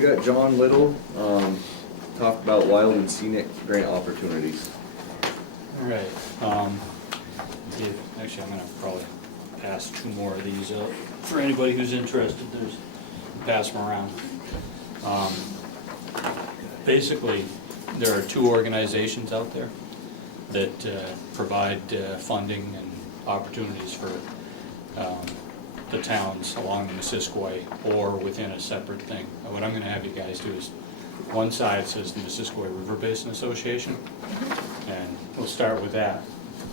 we got John Little, talk about wild and scenic grant opportunities. All right. Actually, I'm gonna probably pass two more of these out for anybody who's interested. Pass them around. Basically, there are two organizations out there that provide funding and opportunities for the towns along the Missisquoi or within a separate thing. What I'm going to have you guys do is, one side says the Missisquoi River Basin Association, and we'll start with that.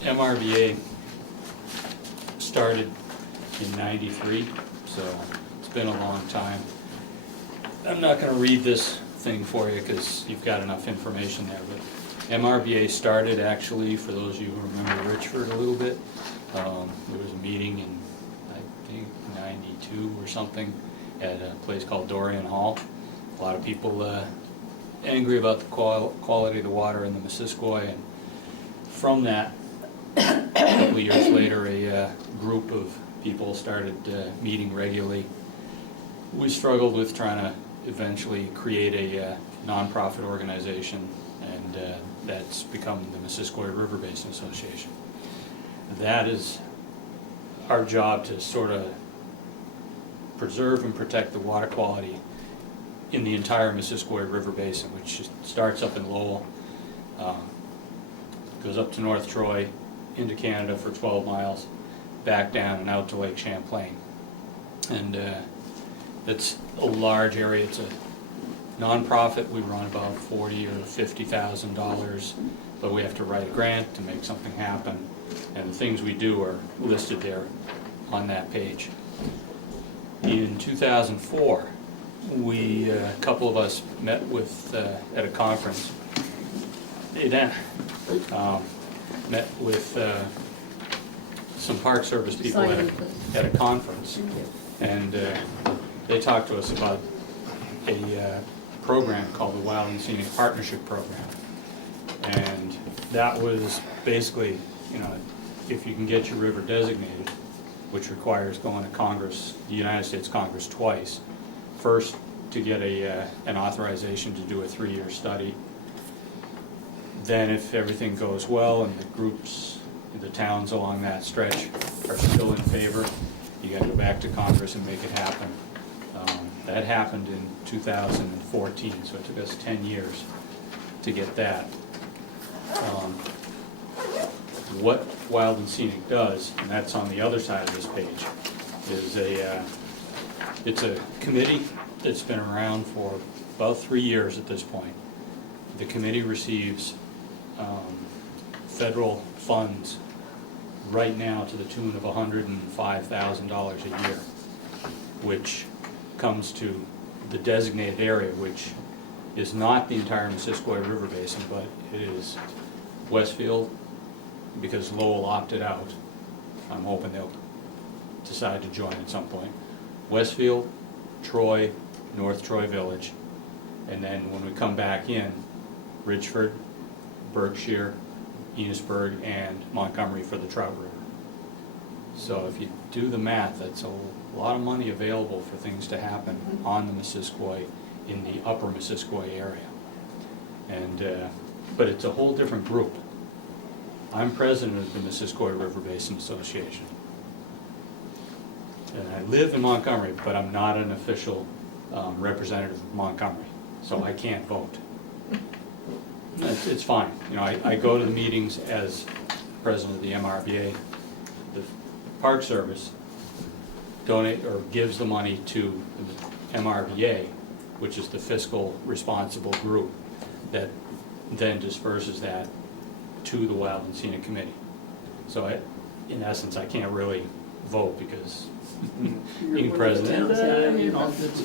MRBA started in '93, so it's been a long time. I'm not going to read this thing for you because you've got enough information there, but MRBA started actually, for those of you who remember Richford a little bit, there was a meeting in, I think, '92 or something at a place called Dorian Hall. A lot of people angry about the quality of the water in the Missisquoi, and from that, a couple of years later, a group of people started meeting regularly. We struggled with trying to eventually create a nonprofit organization, and that's become the Missisquoi River Basin Association. That is our job, to sort of preserve and protect the water quality in the entire Missisquoi River Basin, which starts up in Lowell, goes up to North Troy, into Canada for 12 miles, back down and out to Lake Champlain. And it's a large area. It's a non-profit. We run about $40,000 or $50,000, but we have to write a grant to make something happen, and the things we do are listed there on that page. In 2004, we, a couple of us met with, at a conference. Hey, Dan. Met with some Park Service people at a conference, and they talked to us about a program called the Wild and Scenic Partnership Program. And that was basically, you know, if you can get your river designated, which requires going to Congress, the United States Congress twice, first to get an authorization to do a 3-year study. Then if everything goes well and the groups, the towns along that stretch are still in favor, you got to go back to Congress and make it happen. That happened in 2014, so it took us 10 years to get that. What Wild and Scenic does, and that's on the other side of this page, is it's a committee that's been around for about 3 years at this point. The committee receives federal funds right now to the tune of $105,000 a year, which comes to the designated area, which is not the entire Missisquoi River Basin, but it is Westfield, because Lowell opted out. I'm hoping they'll decide to join at some point. Westfield, Troy, North Troy Village, and then when we come back in, Richford, Berkshire, Enosburg, and Montgomery for the Trout River. So if you do the math, that's a lot of money available for things to happen on the Missisquoi, in the upper Missisquoi area. And but it's a whole different group. I'm president of the Missisquoi River Basin Association. And I live in Montgomery, but I'm not an official representative of Montgomery, so I can't vote. It's fine. You know, I go to the meetings as president of the MRBA. The Park Service donate or gives the money to the MRBA, which is the fiscal responsible group that then disperses that to the Wild and Scenic Committee. So in essence, I can't really vote because being president, you know, it's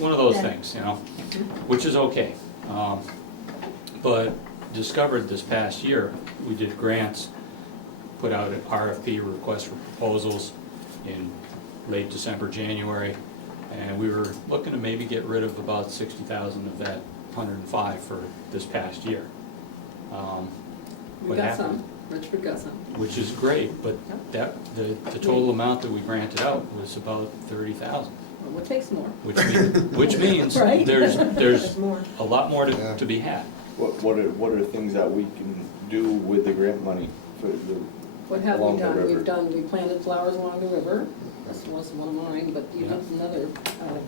one of those things, you know, which is okay. But discovered this past year, we did grants, put out an RFP, request for proposals, in late December, January, and we were looking to maybe get rid of about 60,000 of that 105 for this past year. We got some. Richford got some. Which is great, but that the total amount that we granted out was about 30,000. Well, what takes more? which means Right? there's More. a lot more Yeah. to be had. What are things that we can do with the grant money for the, What have we along the done? river? We planted flowers along the river. This was one of mine, but you Yeah. did another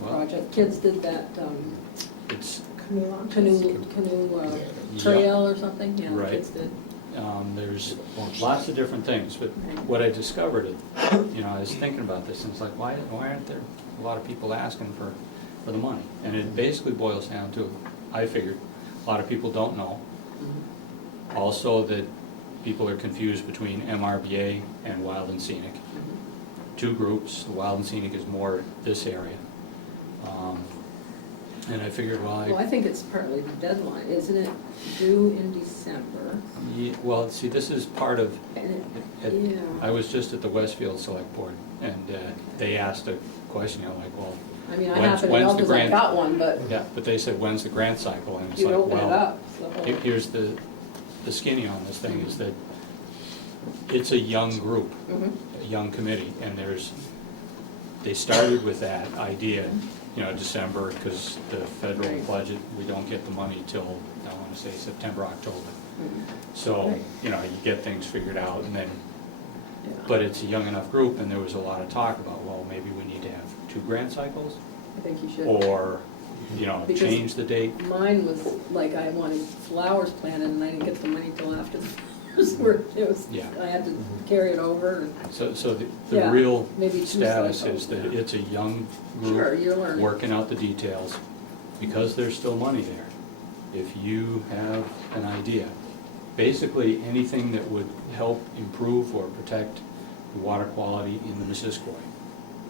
Well- project. Kids did that It's, canoe Yeah. trail or something, yeah, Right. kids did. there's lots of different things, but what I discovered, I was thinking about this, and it's like, why aren't there a lot of people asking for the money? And it basically boils down to, I figured, a lot of people don't know. Mhm. Also that people are confused between MRBA and Wild and Scenic. Mhm. Two groups, the Wild and Scenic is more this area. And I figured, Well, I think it's partly the deadline, isn't it due in December? well, see, this is part of, And it- I was just at the Westfield Selectboard, and they asked a question, like, well, I mean, I when's- happen to when's know the because I grant- got one, but yeah, but they said, when's the grant cycle? And it's you like, open it well, up. so- here's the skinny on this thing, is that it's a young group, Mhm. a young committee, and they started with that idea, December, because the federal Right. budget, we don't get the money till, I want to say September, October. Mhm. So, Right. you get things figured out, and then, Yeah. but it's a young enough group, and there was a lot of talk about, well, maybe we need to have 2 grant cycles, I think you should. or, Because change the date. Mine was like I wanted flowers planted and I didn't get the money till after the flowers were, Yeah. I had to carry it over and, So the Yeah, real maybe 2 status cycles, is that yeah. it's a young Sure, group, you're learning. working out the details, because there's still money there. If you have an idea, basically anything that would help improve or protect the water quality in the Missisquoi.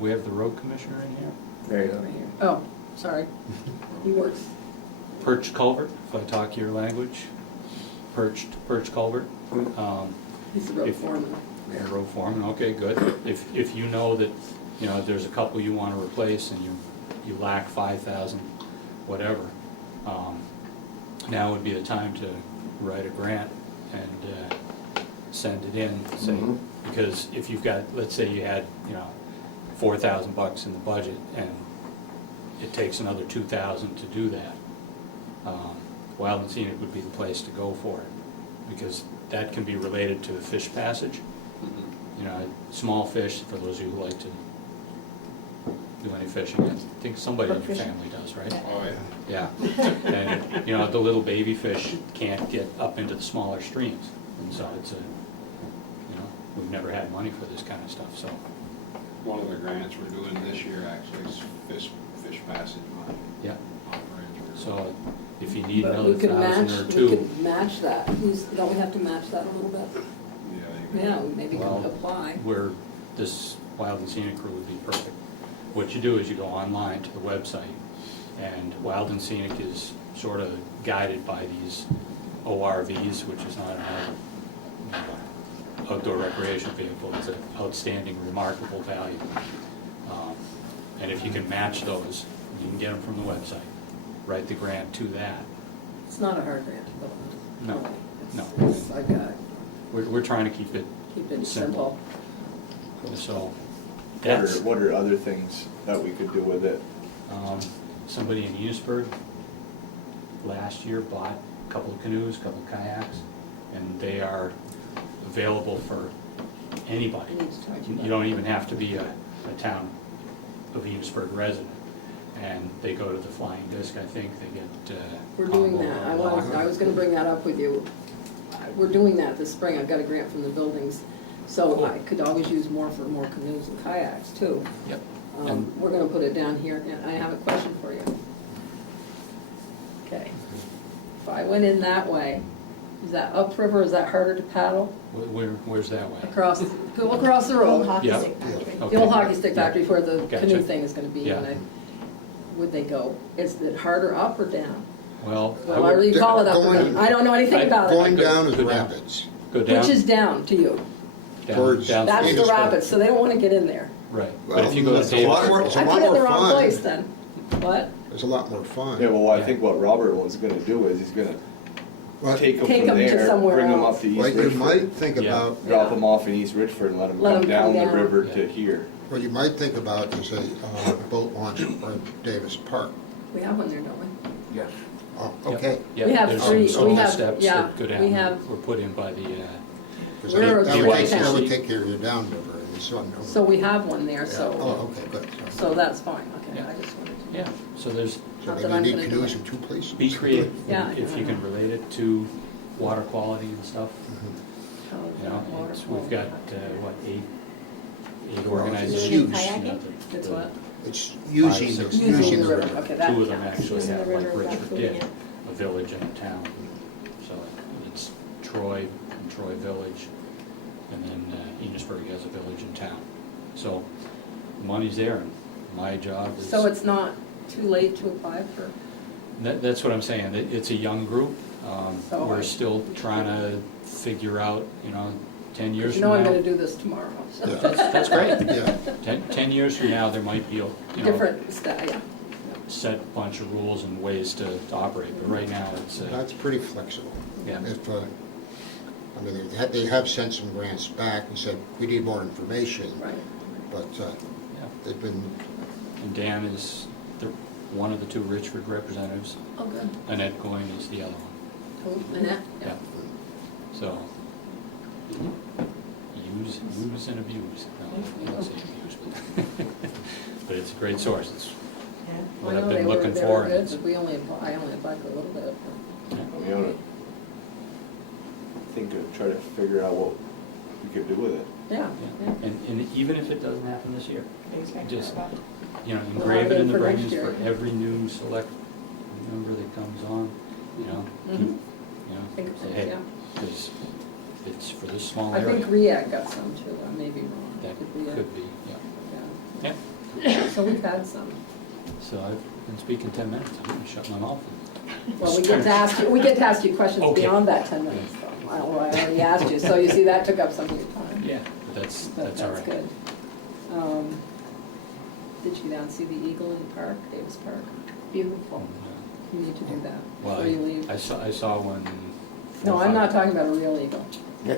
We have the road commissioner in here. there you Right go. here. Oh, sorry. He works. Perch culvert, if I talk your language, perch culvert. He's the road If- foreman. You're a road foreman, okay, good. If you know that, there's a couple you wanna replace and you lack 5,000, whatever, now would be the time to write a grant and send it in, say, Mhm. because if you've got, let's say you had, $4,000 in the budget and it takes another 2,000 to do that, Wild and Scenic would be the place to go for it, because that can be related to fish passage. Small fish, for those of you who like to do any fishing, I think somebody in your family does, right? Oh, yeah. Yeah, and, the little baby fish can't get up into the smaller streams, and so it's we've never had money for this kind of stuff, so. One of the grants we're doing this year actually is fish passage on Yeah, Ridgeford. so if you need But another we could 1,000 or match, 2. we could match that. Don't we have to match that a little bit? Yeah, you Yeah, we maybe Well, could apply. where this Wild and Scenic crew would be perfect. What you do is you go online to the website, and Wild and Scenic is sort of guided by these ORVs, which is not an outdoor recreation vehicle, it's an outstanding, remarkable value. And if you can match those, you can get them from the website, write the grant to that. It's not a hard grant to build. No, It's- no. I've got it. We're trying to keep it Keep it simple. simple. So, that's, What are other things that we could do with it? somebody in Enosburg last year bought a couple of canoes, a couple of kayaks, and they are available for anybody. I need to talk to you about You don't that. even have to be a town of Enosburg resident. And they go to the Flying Disc, I think, they get, We're doing combo that. or I was gonna bring that up with you. We're doing that this spring. I've got a grant from the buildings, so Cool. I could always use more for more canoes and kayaks too. Yep. And- We're gonna put it down here, and I have a question for you. Okay. If I went in that way, is that upriver, is that harder to paddle? Where's that way? Go across the road? Yeah. The Okay. old hockey stick factory where the Gotcha. canoe thing is gonna be, Yeah. would they go? Is it harder up or down? Well, Well, I really call it up or Going- down. I don't know anything about Going it. down is Go down. rapids. go down. Which is down to you? towards- down That's through. the Enosburg. rapids, so they don't wanna get in there. Right, but if you go to It's a lot more- Davis, it's a I lot put it in more the wrong fun. place then. What? It's a lot more fun. Yeah, well, I Yeah. think what Robert was gonna do is he's gonna Take them Take from 'em to there, somewhere bring them else. up to East Well, you Richford, might think Yeah. about, drop Yeah. them off in East Richford and let them Let come 'em down come the down. river Yeah. to here. what you might think about is a boat launch or Davis Park. We have one there, don't we? Yes. Oh, Yep. okay. Yeah, We have there's three- some we of the have- steps yeah, that go we down, have- were put in by the, 'Cause We're that a would small take, that town. would take care of your downriver and the sun. So we have one there, Yeah. so, Oh, okay, good. so that's fine, okay, Yeah. I just wanted to. yeah, so there's, So Not maybe that you I'm need gonna do canoes it. in two places. be creative, Yeah, if you I can know. relate it to water quality and stuff. Mhm. You know, we've got, what, eight Well, organized. it's groups, huge. you know, It's the- what? It's using, six the- Using using the the river, river. okay, that Two of them counts. actually Using have, the like river without Richford polluting did, it. a village and a town. So it's Troy and Troy Village, and then Enosburg has a village and town. So the money's there, and my job is. So it's not too late to apply for, That's what I'm saying, it's a young group. So We're I- still trying to figure out, 10 years you from know now. I'm gonna do this tomorrow. so. Yeah. That's great. Yeah, 10 years from now, there might be, Different, yeah. set bunch of rules and ways to operate, but right now, it's, that's pretty flexible. yeah. If, I mean, they have sent some grants back and said, we need more information, Right. but Yeah. they've been, And Dan is one of the two Richford representatives. Oh, good. Annette Goyne is the other one. Cool. Annette? Yeah. So, use and abuse. No, I won't say abuse, but it's a great source. It's what I I've know been looking they for. were and good, it's- but I only applied for a little bit. yeah. We ought to think of, try to figure out what we could do with it. Yeah, Yeah. yeah. And even if it doesn't happen this year, just, Well, engrave it in the for next brains year. for every new select member that comes on, Mhm. say, hey, Yeah. because it's for this small I area. think REAC got some too, I may be wrong. That Could be it. could be, yeah. Yeah. So we've had some. So I've been speaking 10 minutes, I'm gonna shut my mouth. Well, we get to ask you questions Okay. beyond that 10 minutes, though. I don't know, I already asked you, so you see, that took up some of your time. Yeah, but that's all right. That's good. Did you go down and see the eagle in the park, Davis Park? Beautiful. You need to do that Well, before you leave. I saw one. No, I'm not talking about a real eagle.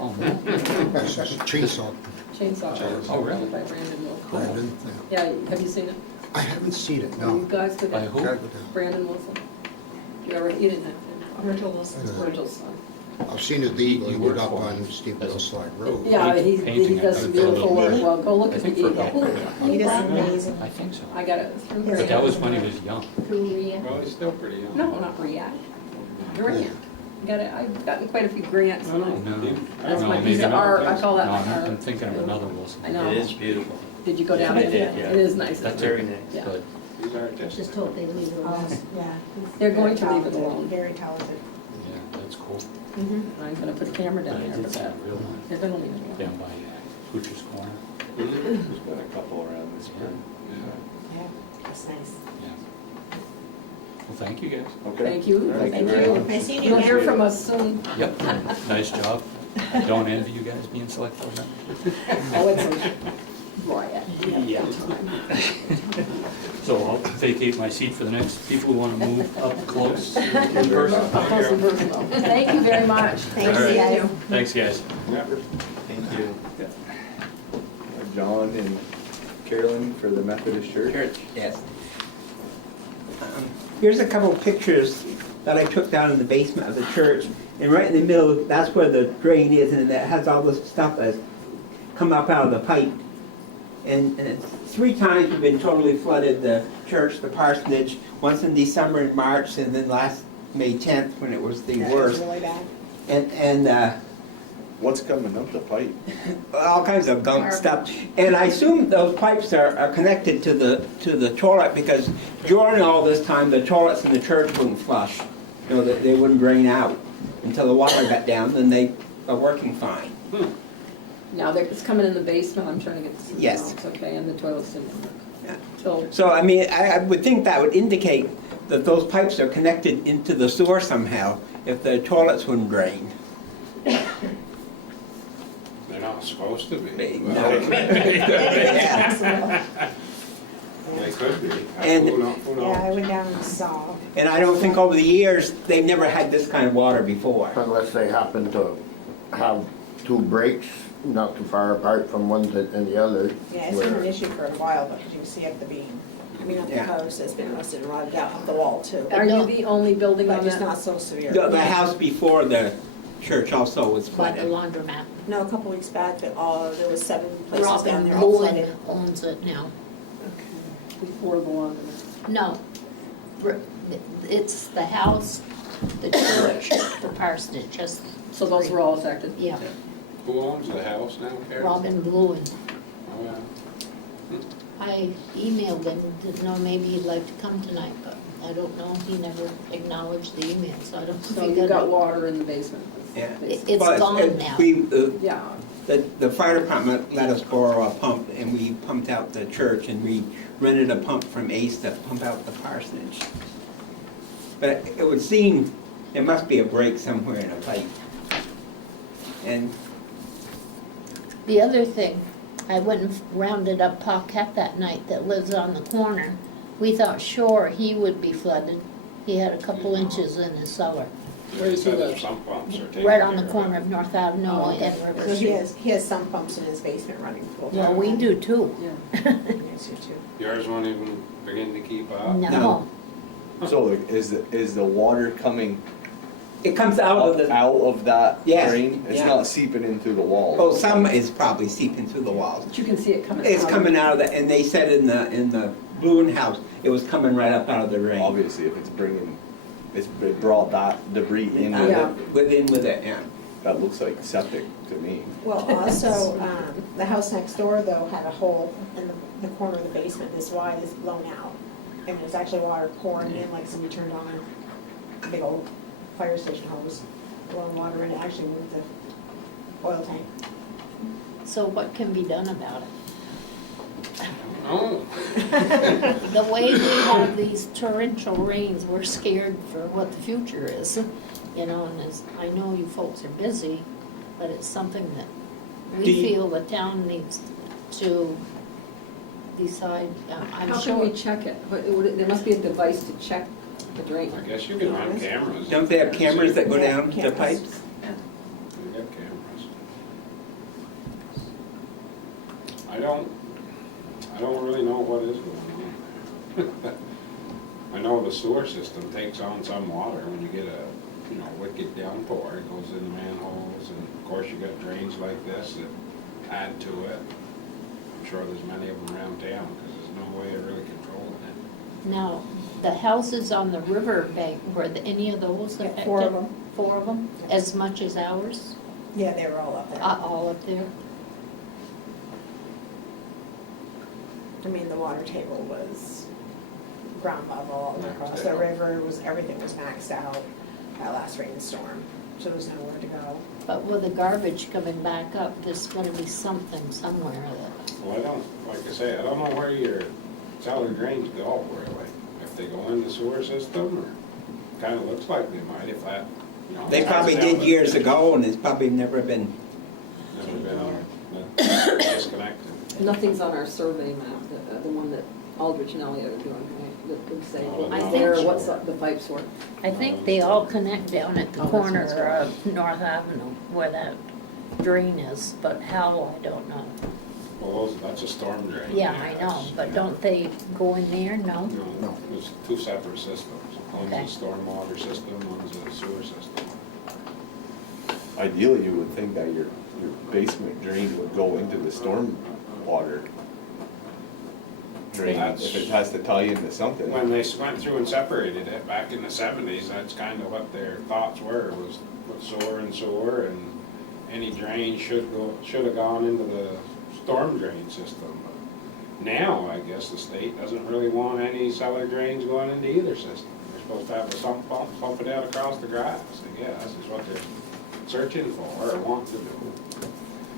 Oh, no. that's a chainsaw. Chainsaw. Oh, really? By Brandon Wilson. Brandon, yeah. Yeah, have you seen it? I haven't seen it, You no. guys could, By who? Gotta go down. Brandon Wilson. You ever, you didn't have to. Virgil Wilson. Virgil's son. I've seen it, the eagle, He he would worked up for on me. Stevenville Slide Road. Yeah, he Painting, does I some think, for a beautiful little work. bit. Well, go look I at the think for a eagle. couple. He does amazing. I think so. I got it through But her. that was when he was young. Korea. Well, he's still pretty young. No, not REACT. Grant. I've gotten quite a few grants. No, That's no, my maybe piece of not. art, I call that No, my I'm art. thinking of another Wilson. I know. It is beautiful. Did you go down I there? did, yeah. It is nice. That's isn't it? Very nice. Yeah. But He's artistic. Just told they leave it alone. Yeah. he's They're going very to leave it talented, alone. Very talented. yeah, that's cool. Mhm. I'm gonna put a camera But down I there did for see that. a real one They're gonna leave it alone. down by Kucher's Corner. There's been a couple around this spring. Yeah. Yeah, that's nice. Yeah. Well, thank you guys. Okay. Thank you, Thank thank you very you. much. Nice seeing you You'll hear again. from us soon. Yep, nice job. I don't envy you guys being select board members. Oh, it's a riot. We have a Yeah. good time. So I'll vacate my seat for the next people who want to move up close in person. Up close and personal. Thank you very much. Thanks, All right. guys. Thanks, guys. Never. Thank you. John and Carolyn for the Methodist Church. Church, yes. Here's a couple of pictures that I took down in the basement of the church. And right in the middle, that's where the drain is, and that has all this stuff that's come up out of the pipe. And it's 3 times we've been totally flooded, the church, the parsonage, once in December and March, and then last May 10th when it was the That was worst. really bad. And What's coming up the pipe? all kinds of gunk stuff. And I assume those pipes are connected to the toilet, because during all this time, the toilets in the church wouldn't flush. You know, they wouldn't drain out until the water got down, then they are working fine. Now, it's coming in the basement, I'm trying to get this. Yes. Okay, and the toilets didn't work. Yeah. So, So, I mean, I would think that would indicate that those pipes are connected into the sewer somehow, if the toilets wouldn't drain. They're not supposed to be. No. They Could be. And- Who Yeah, I knows? went down and saw. And I don't think over the years, they've never had this kind of water before. Unless they happen to have two breaks not too far apart from one and the other. Yeah, it's been an where- issue for a while, but as you can see up the beam, I mean up the Yeah. post, it's been rusted and rotted out up the wall too. Are you the only building But on just that? not so severe. The house before the church also was By the flooded. laundromat. No, a couple weeks back, that there was 7 places down Robin there all Lewin flooded. owns it now. Before the laundromat. No, it's the house, the church, the parsonage, just, So those were all affected? yeah, Who owns the house now, Karen? Robin Lewin. Oh, yeah. I emailed him, didn't know maybe he'd like to come tonight, but I don't know, he never acknowledged the email, so I don't know So if he you got got it. water in the basement? Yeah. It's But gone now. Yeah. The fire department let us borrow a pump, and we pumped out the church, and we rented a pump from Ace to pump out the parsonage. But it would seem there must be a break somewhere in a pipe. And The other thing, I went and rounded up Paquette that night that lives on the corner. We thought sure he would be flooded. He had a couple inches in his cellar, They said that some pumps are taking right on the care of corner it. of North Avenue Oh, okay. and River So he Street. has some pumps in his basement running full time. Well, we do too. Yeah. Yes, you too. Yours won't even begin to keep up? No, So like, is the water coming it comes out of the, out of that Yes, drain? It's yeah. not seeping in through the wall? oh, some is probably seeping through the walls. But you can see it coming out. It's coming out of the, and they said in the Boone house, it was coming right up out of the drain. Obviously, if it brought that debris in with Yeah. it, With it, yeah. that looks like septic to me. Well, also, the house next door though had a hole in the corner of the basement this wide, is blown out. And there's actually water pouring in, like somebody turned on a big old fire station hose, blowing water in it, actually moved the oil tank. so what can be done about it? Oh, The way we have these torrential rains, we're scared for what the future is. You know, and as, I know you folks are busy, but it's something that we Do you- feel the town needs to decide, I'm How can we sure. check it? There must be a device to check the drain. I guess you can run cameras. Don't they have cameras that go Yeah, down the cameras. pipes? They got cameras. I don't really know what is going on there. I know the sewer system takes on some water when you get a, wicked downpour, it goes in the manholes, and of course you got drains like this that add to it. I'm sure there's many of them around town, because there's no way of really controlling it. Now, the houses on the river bank, were any of those Yeah, affected? 4 of them. 4 of them, as much as ours, Yeah, they were all up there. all up there? I mean, the water table was ground level all Maxed across the out. river, everything was maxed out that last rainstorm, so there was nowhere to go. But with the garbage coming back up, there's gonna be something somewhere that, Well, like I say, I don't know where your cellar drains go, really. If they go in the sewer system, or kinda looks like they might, if that, They probably did years ago, and it's probably never been, Never been disconnected. Nothing's on our survey map, the one that Aldrich and Elliott are doing, right? That could say Oh, I where, think- what's the pipes were. I think they all connect down at the Oh, that's corner what's going on. of North Avenue, where that drain is, but how, I don't know. Well, that's a storm drain. Yeah, I know, but don't they go in there? No? No, there's two separate systems. One's Okay. a stormwater system, one's a sewer system. Ideally, you would think that your basement drain would go into the storm water drain, if it has to tie into something. When they went through and separated it back in the 70s, that's kind of what their thoughts were, was put sewer, and any drain should have gone into the storm drain system. But now, I guess the state doesn't really want any cellar drains going into either system. They're supposed to have a sump pump it out across the grass, I guess, is what they're searching for or want to do.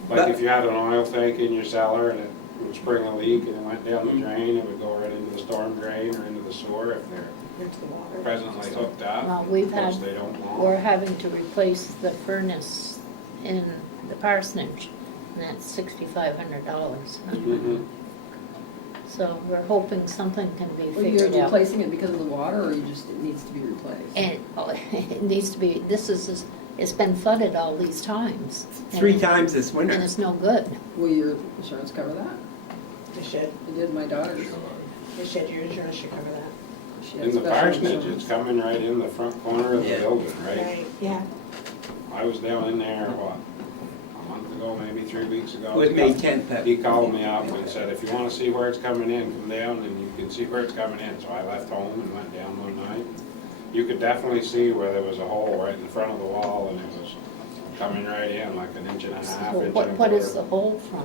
Like if you had an oil tank in your cellar and it would spring a leak and it went down the drain, it would go right into the storm drain or into the sewer if they're Into the water. presently hooked up, Well, we've which had, they don't want. we're having to replace the furnace in the parsonage, and that's $6,500. Mhm. So we're hoping something can be Well, you're figured out. replacing it because of the water, or you just, it needs to be replaced? And it needs to be, it's been flooded all these times. and- 3 times this And winter. it's no good. Will your insurance cover that? It should, It did my daughter's. your insurance should cover that. She had In the special parsonage, insurance. it's coming right in the front corner of the Yeah. building, right? Right, yeah. I was down in there, what, a month ago, maybe 3 weeks ago? It was May 10th. that- He called me up and said, if you wanna see where it's coming in, come down and you can see where it's coming in. So I left home and went down one night. You could definitely see where there was a hole right in front of the wall and it was coming right in like an inch and a half, inch and a quarter. What is the hole from?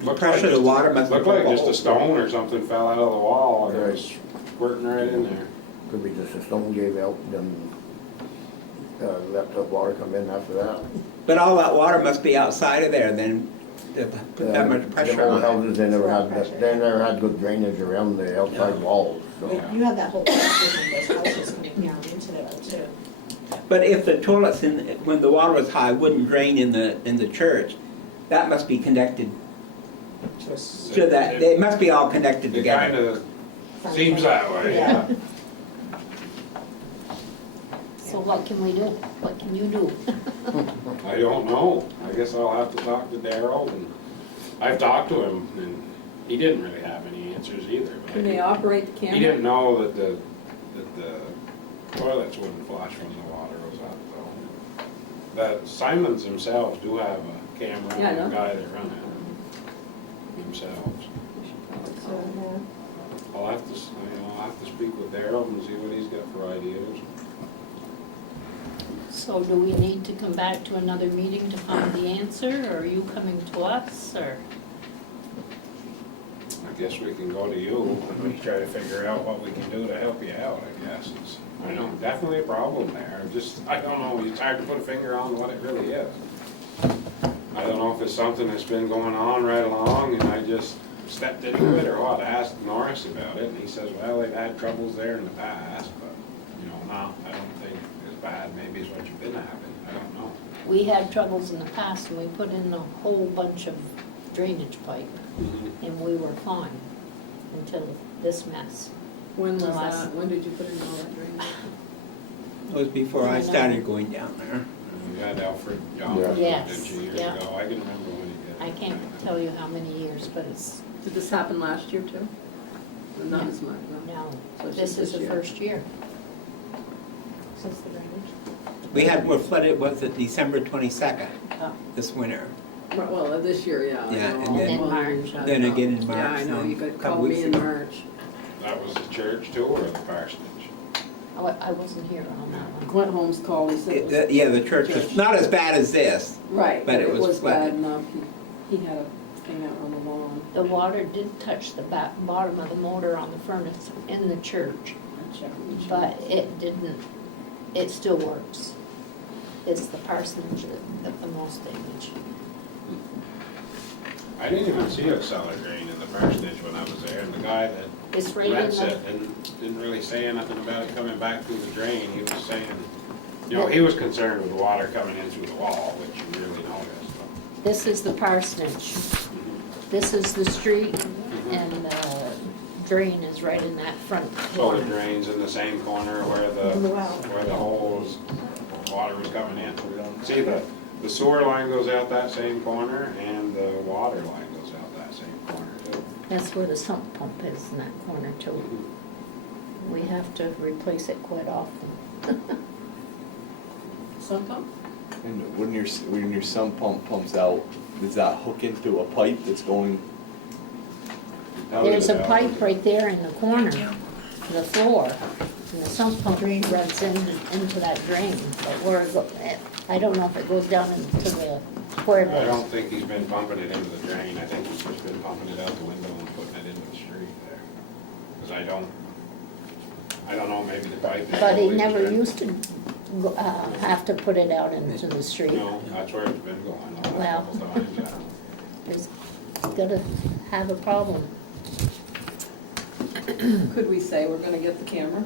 The pressure of the water must Looked have like pulled the just a hole. stone or something fell out of the wall and it was squirting right in there. Could be just a stone gave out, then, let the water come in after that. But all that water must be outside of there then, to put that much pressure The old on it. houses, they never had, Pressure. they never had good drainage around the outside walls, so. Yeah. You have that whole pressure behind those houses coming down into there too. But if the toilets when the water was high, wouldn't drain in the church, that must be connected to that, they must be all connected It together. kinda seems that way, yeah. So what can we do? What can you do? I don't know. I guess I'll have to talk to Daryl and I've talked to him and he didn't really have any answers either. but Can they operate the camera? He didn't know that the toilets wouldn't flush when the water was up though. The Simons themselves do have a camera Yeah, I and a know. guy that run it themselves. So, I'll have to, I'll have to speak with Daryl and see what he's got for ideas. So do we need to come back to another meeting to find the answer, or are you coming to us, or? I guess we can go to you and we try to figure out what we can do to help you out, I guess. I know, definitely a problem there. I don't know, it's hard to put a finger on what it really is. I don't know if it's something that's been going on right along and I just stepped into it or what. I asked Norris about it and he says, well, they've had troubles there in the past, but, no, I don't think as bad maybe as what you've been having. I don't know. We had troubles in the past, and we put in a whole bunch of drainage pipe, and we were fine until this mess. When was Last- that? When did you put in all that drainage? It was before I I know. started going down there. You had Alfred John, Yeah. Yes, didn't you, years yeah. ago? I can remember when he did. I can't tell you how many years, but it's, Did this happen last year too? Not No. as much, no. no, So it's this just is the year. first year. since the drainage. We're flooded, was it December 22nd Oh. this winter? Right, well, this year, yeah. I Yeah, know. and then Well, March. we've had, Then again in Yeah, I March, know, then you a could couple call me weeks in ago. March. That was the church too or the parsonage? I wasn't here on that one. Clint Holmes called, he said it was. Yeah, the church was not as bad as this. Right, but but it it was was bad flooded. enough. He had a thing out on the lawn. The water did touch the bottom of the motor on the furnace in the church, I checked with the but insurance. it didn't, it still works. It's the parsonage that got the most damage. I didn't even see a cellar drain in the parsonage when I was there, and the guy that It's right in rents the, it didn't really say anything about it coming back through the drain. He was saying, he was concerned with the water coming in through the wall, which you really noticed. this is the parsonage. This is the street, and the drain is right in that front So the corner. drain's in the same corner where In the well. the holes, water was coming in. See, the sewer line goes out that same corner, and the water line goes out that same corner too. That's where the sump pump is in that corner too. We have to replace it quite often. Sump pump? And when your sump pump pumps out, does that hook into a pipe that's going? There's a pipe right there in the corner, the floor, and the sump pump runs into that drain. But where it I don't know if it goes down into the square. I don't think he's been pumping it into the drain. I think he's just been pumping it out the window and putting it into the street there. Because I don't know, maybe the pipe. is But he always never been- used to have to put it out into the street. No, that's where it's been going the last Well. couple times, yeah. He's gotta have a problem. Could we say we're gonna get the camera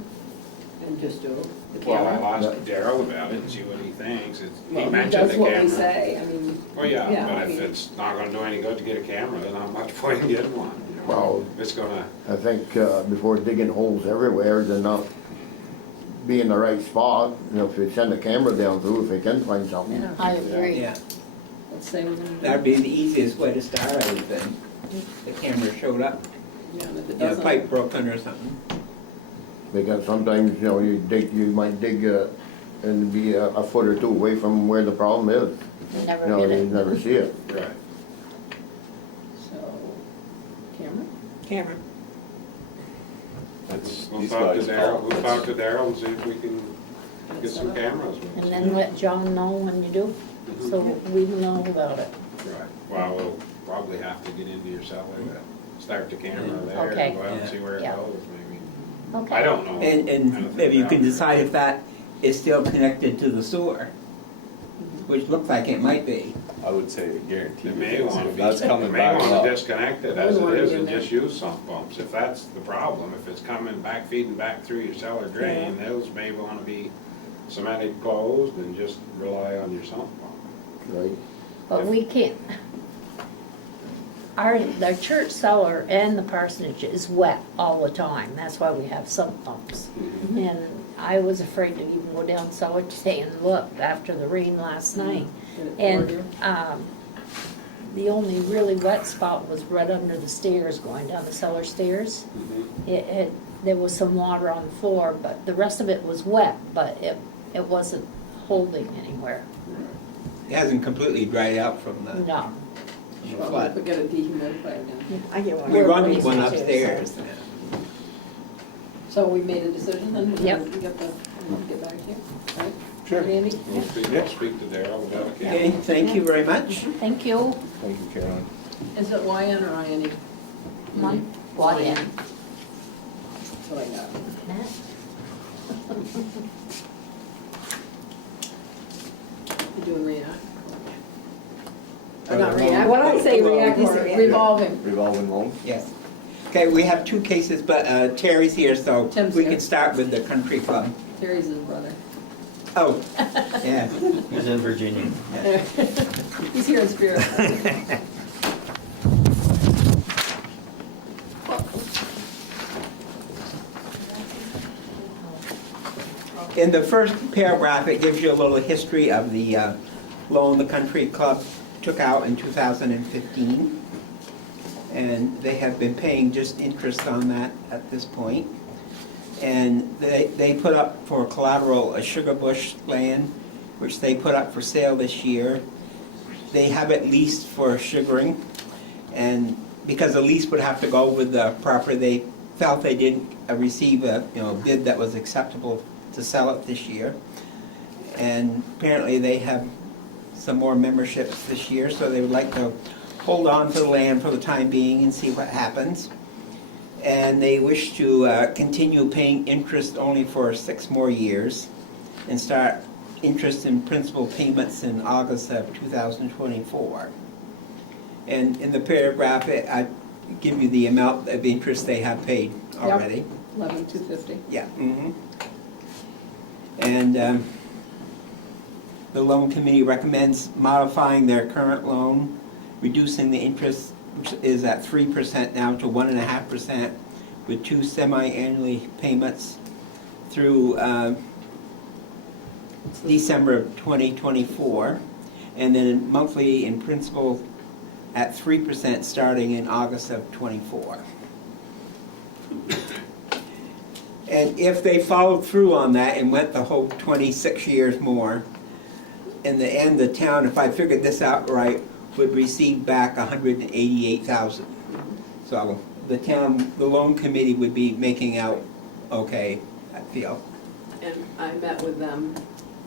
and just do the Well, camera? I'll ask Daryl about it and see what he thinks. He Well, mentioned the does what we camera. say, I mean, Well, yeah, yeah, but I if mean- it's not gonna do any good to get a camera, then not much point in getting one, Well, It's gonna, I think, before digging holes everywhere, they're not be in the right spot. You know, if you send a camera down through, if they can find something. Yeah. I agree. Yeah, Let's say we're gonna. that'd be the easiest way to start, I would think. The camera showed up, Yeah, and if it yeah, doesn't. pipe broken or something. Because sometimes, you know, you might dig, and be a foot or two away from where the problem is. Never You know, hit you it. never see it. right. So, camera? Camera. That's, We'll these talk to guys Daryl, call. we'll talk to Daryl and see if we can get some cameras. And then let John know when you do, so we know about it. Right, well, we'll probably have to get into your cellar to start the camera there, Okay. and go out and see where it Yeah. goes, maybe. Okay. I don't know. And Anything maybe you about can it. decide if that is still connected to the sewer, which looks like it might be. I would say guaranteed. They may want to be, That's they coming may back want up. to disconnect it I as it wouldn't is wanna and do that. just use sump pumps, if that's the problem, if it's coming back, feeding back through your cellar drain, those may want to be cemented closed and just rely on your sump pump. Right. But we can't, the church cellar and the parsonage is wet all the time, that's why we have sump pumps. And I was afraid to even go down cellar today and look after the rain last night. Did it And, bore you? the only really wet spot was right under the stairs, going down the cellar stairs. There was some water on the floor, but the rest of it was wet, but it wasn't holding anywhere, It hasn't completely dried out from the no. Well, flood. we gotta dehumidifier again. I get one. We We're run raising one too, so- upstairs. So we made a decision then? Yep. We got the, we'll get back to you, right? Sure. Randy? We'll speak to Daryl about it. Okay, thank you very much. Thank you. Thank you, Caroline. Is it YN or INE? Mine. YN. YN. That's what I got. You're doing React? Not React, what did I say, React, You said React. revolving. Revolving loan? Yes. Okay, we have two cases, but Terry's here, so Tim's we here. can start with the country club. Terry's his brother. Oh, yeah. He's in Virginia. He's here in spirit. In the first paragraph, it gives you a little history of the loan the country club took out in 2015. And they have been paying just interest on that at this point. And they put up for collateral a sugar bush land, which they put up for sale this year. They have it leased for sugaring, and because the lease would have to go with the property, they felt they didn't receive a bid that was acceptable to sell it this year. And apparently they have some more memberships this year, so they would like to hold on to the land for the time being and see what happens. And they wish to continue paying interest only for 6 more years and start interest and principal payments in August of 2024. And in the paragraph, I give you the amount of interest they have paid already. 11,250. Yeah. And the loan committee recommends modifying their current loan, reducing the interest, which is at 3% now, to 1.5%, with 2 semi-annually payments through December of 2024, and then monthly in principal at 3% starting in August of '24. And if they followed through on that and went the whole 26 years more, in the end, the town, if I figured this out right, would receive back $188,000. So the town, the loan committee would be making out okay, I feel. And I met with them,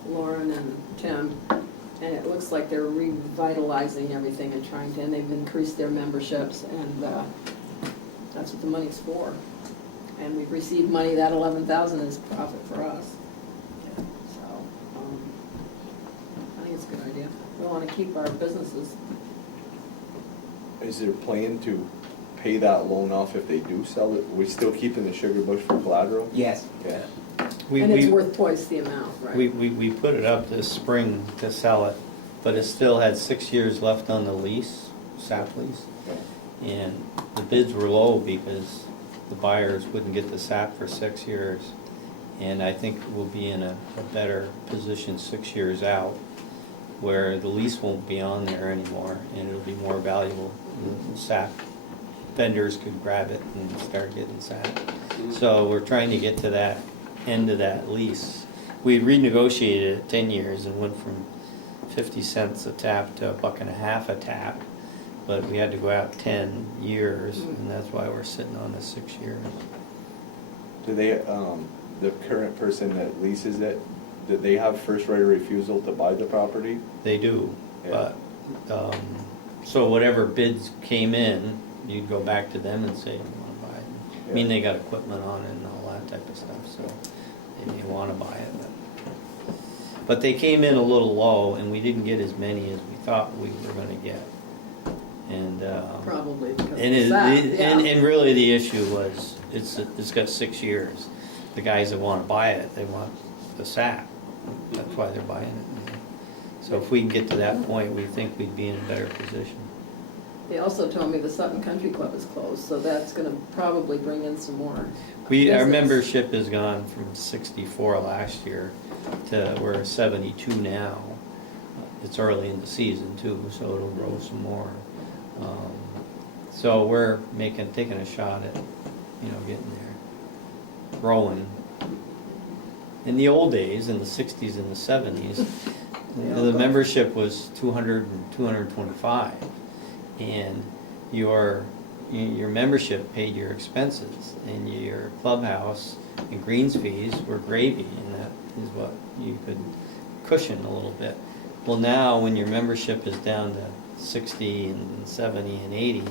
Lauren and Tim, and it looks like they're revitalizing everything and trying to, and they've increased their memberships, and that's what the money's for. And we've received money, that 11,000 is profit for us. So, I think it's a good idea. We want to keep our businesses. Is there a plan to pay that loan off if they do sell it? We still keeping the sugar bush for collateral? Yes. Yeah. And it's worth twice the amount, right? We put it up this spring to sell it, but it still had 6 years left on the lease, SAP lease. And the bids were low because the buyers wouldn't get the sap for 6 years. And I think we'll be in a better position 6 years out, where the lease won't be on there anymore, and it'll be more valuable. The sap vendors could grab it and start getting sap. So we're trying to get to that end of that lease. We renegotiated it 10 years and went from 50 cents a tap to $1.50 a tap, but we had to go out 10 years, and that's why we're sitting on the 6 years. Do they, the current person that leases it, do they have first right of refusal to buy the property? They do, Yeah. but, so whatever bids came in, you'd go back to them and say, you wanna buy it. I mean, they got equipment on it and all that type of stuff, so they may wanna buy it, but they came in a little low, and we didn't get as many as we thought we were gonna get. And, Probably because of and, that, yeah. and really the issue was, it's got 6 years. The guys that wanna buy it, they want the sap, that's why they're buying it. So if we can get to that point, we think we'd be in a better position. They also told me the Sutton Country Club is closed, so that's gonna probably bring in some more Our business. membership has gone from 64 last year to, we're 72 now. It's early in the season too, so it'll grow some more. So we're taking a shot at, getting there, growing. In the old days, in the 60s and the 70s, the membership was 200 and 225, and your membership paid your expenses, and your clubhouse and greens fees were gravy, and that is what you could cushion a little bit. Well, now when your membership is down to 60 and 70 and 80,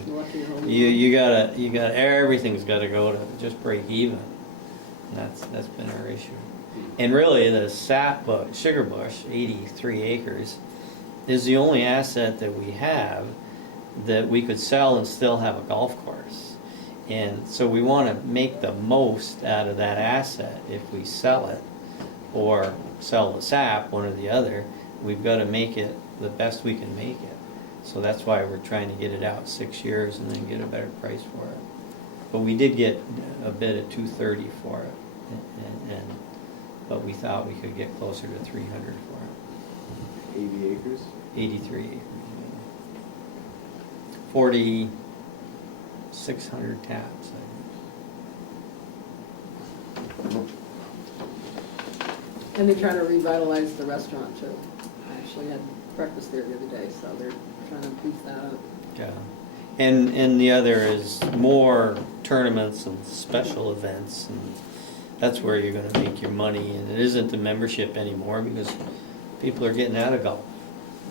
you gotta everything's got to go to just break even. And that's been our issue. And really, the sap sugar bush, 83 acres, is the only asset that we have that we could sell and still have a golf course. And so we want to make the most out of that asset. If we sell it or sell the sap, one or the other, we've got to make it the best we can make it. So that's why we're trying to get it out 6 years and then get a better price for it. But we did get a bid at $230 for it, but we thought we could get closer to $300 for it. 80 acres? 83 acres. 4,600 taps, I think. And they're trying to revitalize the restaurant too. I actually had breakfast there the other day, so they're trying to beef that up. Yeah. And the other is more tournaments and special events, and that's where you're going to make your money. And it isn't the membership anymore because people are getting out of golf.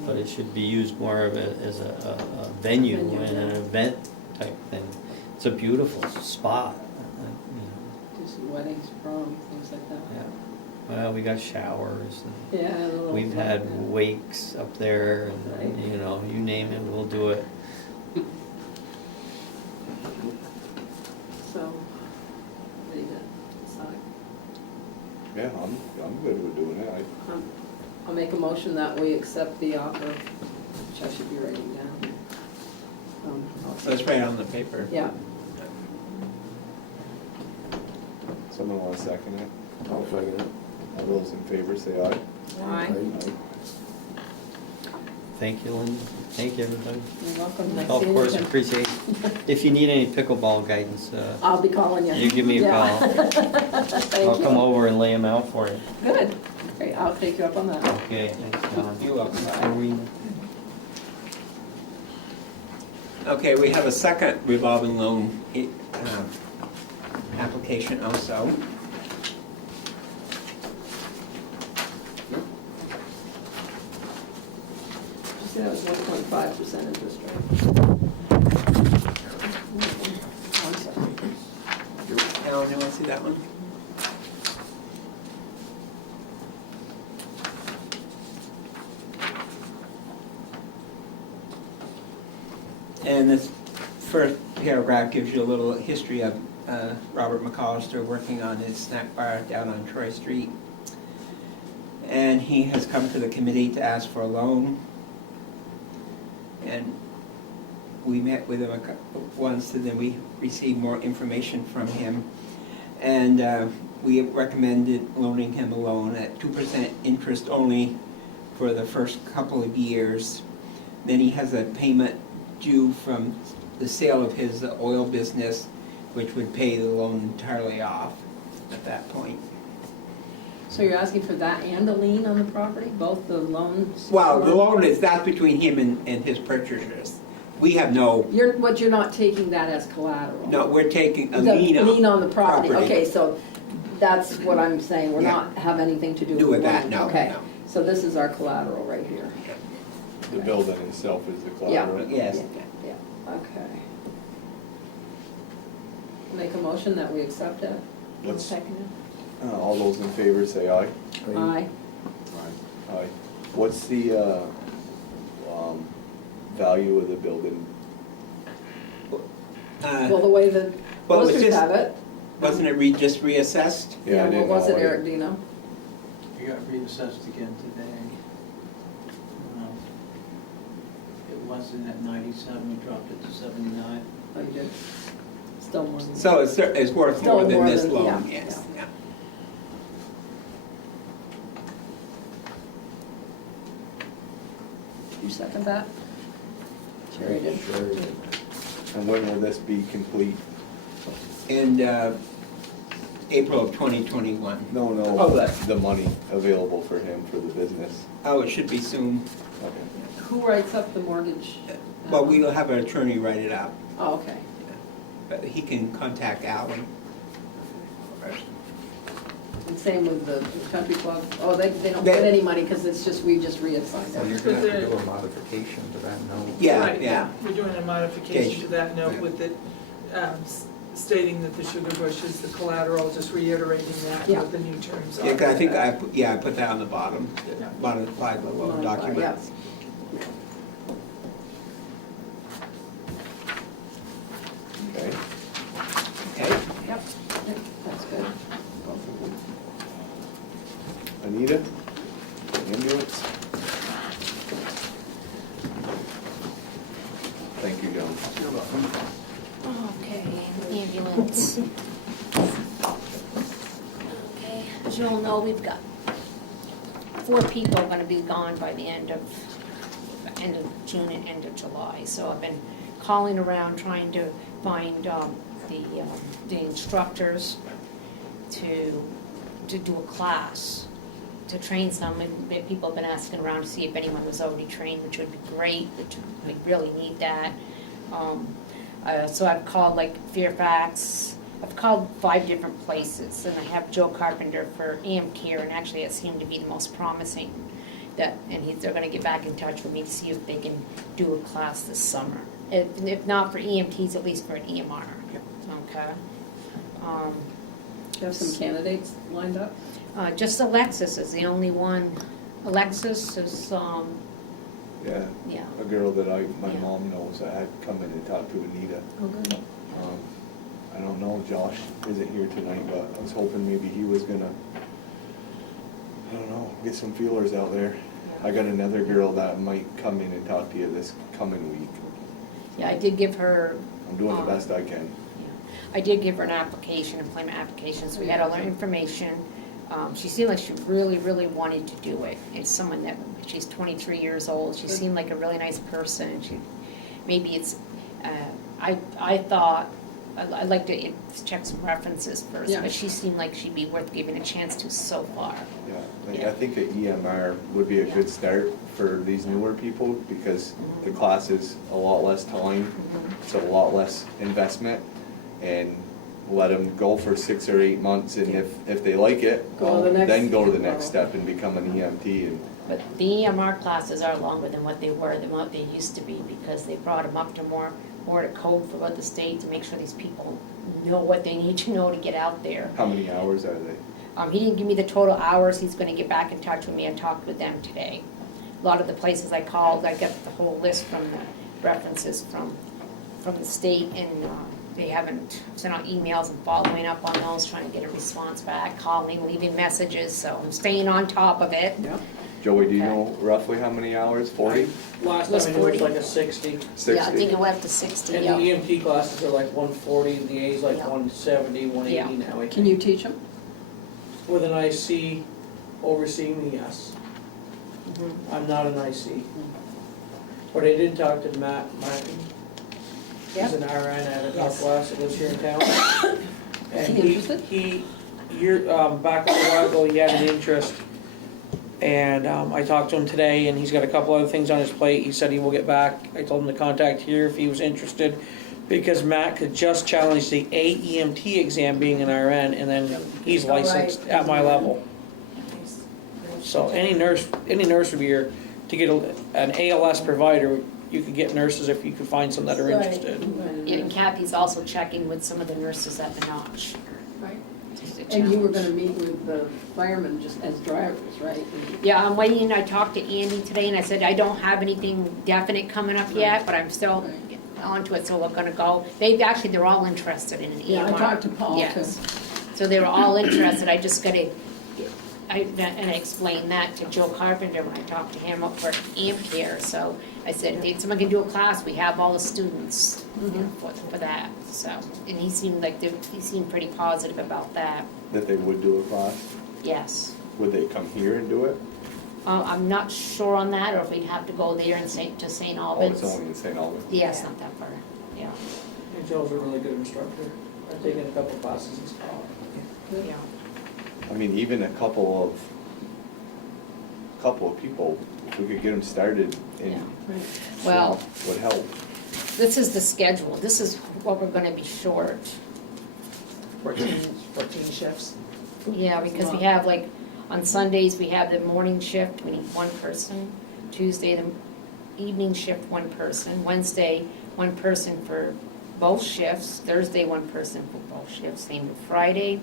But it should be used more of as a venue and an event type thing. It's a beautiful spot. Do some weddings, prom, things like that. Yeah. Well, we got showers. And Yeah. a little we've like had that. wakes up there, and Right. you name it, we'll do it. So, ready to decide. Yeah, I'm good with doing it. I'll make a motion that we accept the offer, which I should be writing down. Let's write on the paper. Yeah, Someone want to second it? I'll second it. All those in favor say aye. aye. Thank you, Lynn. Thank you, everybody. You're welcome. Next Of course, year, appreciate it. If you need any pickleball guidance, I'll be calling you. you give me a Yeah. call. Thank I'll come you. over and lay them out for you. Good. Great, I'll take you up on that. Okay, thanks, John. You're welcome. Are we- Okay, we have a second revolving loan application also. You said it was 1.5% interest rate. One second. Alan, you want to see that one? And this first paragraph gives you a little history of Robert McAllister working on his snack bar down on Troy Street. And he has come to the committee to ask for a loan. And we met with him once, and then we received more information from him. And we recommended loaning him a loan at 2% interest only for the first couple of years. Then he has a payment due from the sale of his oil business, which would pay the loan entirely off at that point. So you're asking for that and a lien on the property, both the loans? Well, the loan is, that's between him and his purchasers. We have no, But you're not taking that as collateral? no, we're taking a The lien lien on the property, property. okay, so that's what I'm saying, we're Yeah. not, have anything to do with Do the with that, lien. no, Okay, no. so this is our collateral right here. The building itself is the collateral. Yes. Yeah, okay. Make a motion that we accept it? Let's, Second. all those in favor say aye. Aye. Aye. What's the, value of the building? Well, the way the Well, it was posters just- have it. Wasn't it just reassessed? Yeah, I What didn't was know it, it. Eric, do you know? We got reassessed again today. It wasn't at 97, we dropped it to 79. Oh, you did? Still more than. So it's worth Still more than more this than- loan, yeah, yes. Yeah. You second that? Sherry did. And when will this be complete? And April of 2021. No, no, Oh, that- the money available for him for the business. Oh, it should be soon. Okay. Who writes up the mortgage? Well, we'll have an attorney write it up, Oh, okay. but he can contact Alan. And same with the country club? Oh, they don't get any money because it's just, we just reassigned So it. you're gonna have to do a modification to that note. Yeah, Right, yeah. We're doing a modification to that note with it stating that the sugar bush is the collateral, just reiterating that Yeah. with the new terms. Yeah, 'cause I think on it. I put that on the bottom, Yeah. modified the loan document. Yeah. Okay. Okay. Yep, that's good. Anita? Ambulance? Thank you, John. You're welcome. Okay, ambulance. Okay, as you all know, we've got 4 people gonna be gone by the end of June and end of July. So I've been calling around trying to find the instructors to do a class, to train some, and people have been asking around to see if anyone was already trained, which would be great, we really need that. So I've called like Fairfax, I've called 5 different places, and I have Joe Carpenter for Care, and actually it seemed to be the most promising. They're gonna get back in touch with me to see if they can do a class this summer. If not for EMTs, at least for an EMR. Okay. Do you have some candidates lined up? Just Alexis is the only one. Alexis is, Yeah, yeah. a girl that my Yeah. mom knows, I had come in and talked to Anita. Oh, good. I don't know, Josh isn't here tonight, but I was hoping maybe he was gonna, I don't know, get some feelers out there. I got another girl that might come in and talk to you this coming week. Yeah, I did give her, I'm doing the best I can. I did give her an application, employment application, so we had all her information. She seemed like she really, really wanted to do it. It's someone that, she's 23 years old, she seemed like a really nice person. Maybe it's, I thought, I'd like to check some references first, Yeah. but she seemed like she'd be worth giving a chance to so far. Yeah, like, Yeah. I think an EMR would be a good start for these newer people, because the class is a lot less time, it's a lot less investment, and let them go for 6 or 8 months, and if they like it, Go to the next then go to the next level. step and become an EMT. And But the EMR classes are longer than what they were, than what they used to be, because they brought them up to more to code for what the state, to make sure these people know what they need to know to get out there. how many hours are they? He didn't give me the total hours, he's gonna get back in touch with me and talk with them today. A lot of the places I called, I got the whole list from the references from the state, and they haven't sent out emails and following up on those, trying to get a response back, calling, leaving messages, so I'm staying on top of it. Yep. Joey, do you Okay. know roughly how many hours? 40? Last Was time I knew it was 40. like a 60. 60? Yeah, I think it went up to 60, And yeah. the EMT classes are like 140, the A's like Yeah. 170, 180 now, I think. Can you teach them? With an IC overseeing me, yes. I'm not an IC. But I did talk to Matt Martin. He's an RN at a Yes. Northwest that lives here in town. Is And he interested? back a little while ago, he had an interest. And I talked to him today, and he's got a couple other things on his plate. He said he will get back. I told him to contact here if he was interested, because Matt could just challenge the AEMT exam being an RN, and then he's Oh, right. licensed at my level. So any nurse would be here to get an ALS provider. You could get nurses if you could find some that are Right. interested. And Kathy's also checking with some of the nurses at the Notch. Right. Just a And you were challenge. gonna meet with the firemen just as drivers, right? Yeah, I'm waiting, I talked to Andy today and I said, I don't have anything definite coming up yet, but I'm still onto it, so we're gonna go. They're all interested in an EMR. Yeah, I talked to Paul, Yes. So they were all interested, I just gotta, and I explained that to Joe Carpenter when I talked to him up for AMP care, so I said, need someone can do a class, we have all the students, you know, for that, so. And he seemed pretty positive about that, That they would do a class? yes. Would they come here and do it? I'm not sure on that, or if we'd have to go there and to St. Oh, Albans. it's only in St. Albans. Yeah, it's not that far, yeah, And Joe's a really good instructor. I've taken a couple classes in college. yeah. I mean, even a couple of people, if we could get them started in, Well, would help. this is the schedule, this is what we're gonna be short. 14 shifts. Yeah, because we have like, on Sundays, we have the morning shift, we need one person. Tuesday, the evening shift, one person. Wednesday, one person for both shifts. Thursday, one person for both shifts, same with Friday.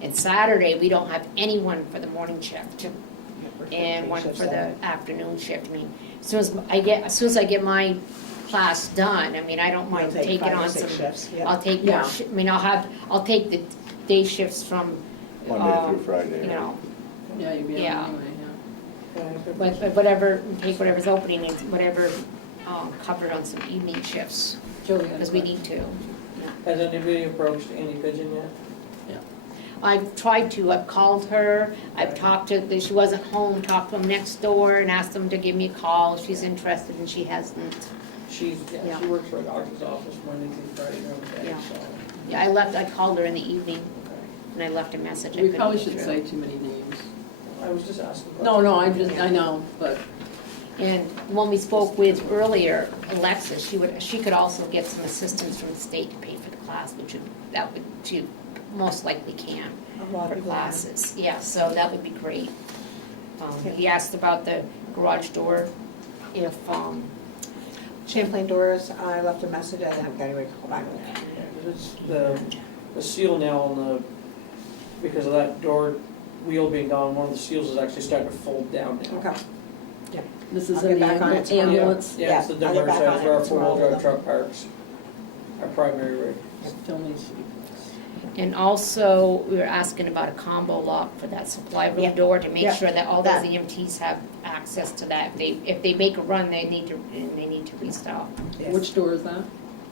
And Saturday, we don't have anyone for the morning shift. And one for the afternoon shift. I mean, as soon as I get my class done, I mean, I don't mind You'll take taking 5 or on 6 some. shifts, yeah. I'll take more, I mean, I'll take the day shifts from, Monday through Friday, you right? know, Yeah, you'd be able Yeah. anyway, but whatever, take whatever's opening and whatever covered on some evening shifts, yeah. Joey had a because we question. need to. Has anybody approached Annie Pigeon yet? I've tried to, I've called her, I've talked to, she wasn't home, talked to them next door and asked them to give me a call if she's interested, and she hasn't. She Yeah. works for a doctor's office Monday through Friday during the day, Yeah. so. Yeah, I called her in the evening, and I left a message. I We couldn't probably get shouldn't through. say too many names. I was just asking. No, I know, but And when we spoke with earlier, Alexis, she could also get some assistance from the state to pay for the class, she most likely can A lot of for people have. classes. Yeah, so that would be great. He asked about the garage door, if, Champlain doors, I left a message, I haven't got anybody to call back on that. Yeah, 'cause it's the seal nail on the, because of that door wheel being gone, one of the seals is actually starting to fold down now. Okay. this is I'll in get the back on it tomorrow. ambulance. Yeah, it's the Yeah, I'll get dimmer back side on for our it four-wheel tomorrow. drive truck parks, our primary rig. Still needs to be. and also, we were asking about a combo lock for that supply room Yeah. door to make Yeah. sure that all those That. EMTs have access to that. If they make a run, they need to restock Yes. Which door is that?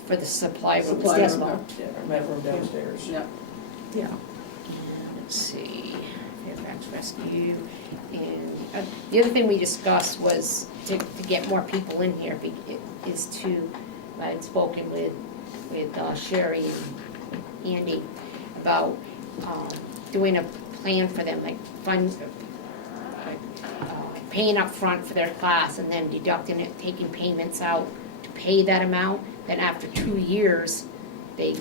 for the supply room. Supply Yes, room. Bob. Yeah, our med room downstairs. Yeah. Yeah. And let's see, Fairfax Rescue, and the other thing we discussed was to get more people in here, is to, I had spoken with Sherry and Andy about doing a plan for them, like paying up front for their class and then deducting it, taking payments out to pay that amount. Then after 2 years, they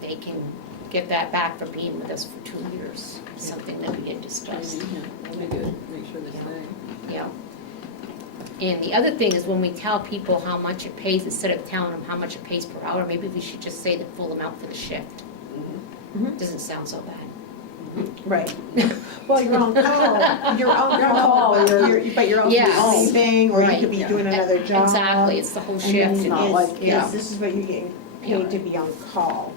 can get that back for being with us for 2 years, something that we had discussed. That'd be good, make sure they stay. Yeah. And the other thing is when we tell people how much it pays, instead of telling them how much it pays per hour, maybe we should just say the full amount for the shift. Doesn't sound so bad. Right. Well, you're on call, you're on call, but you're also Yes. sleeping, or you Right. could be doing another job. Exactly, it's the whole And shift. then not it's- like- yeah. this is what you're getting paid to be on call.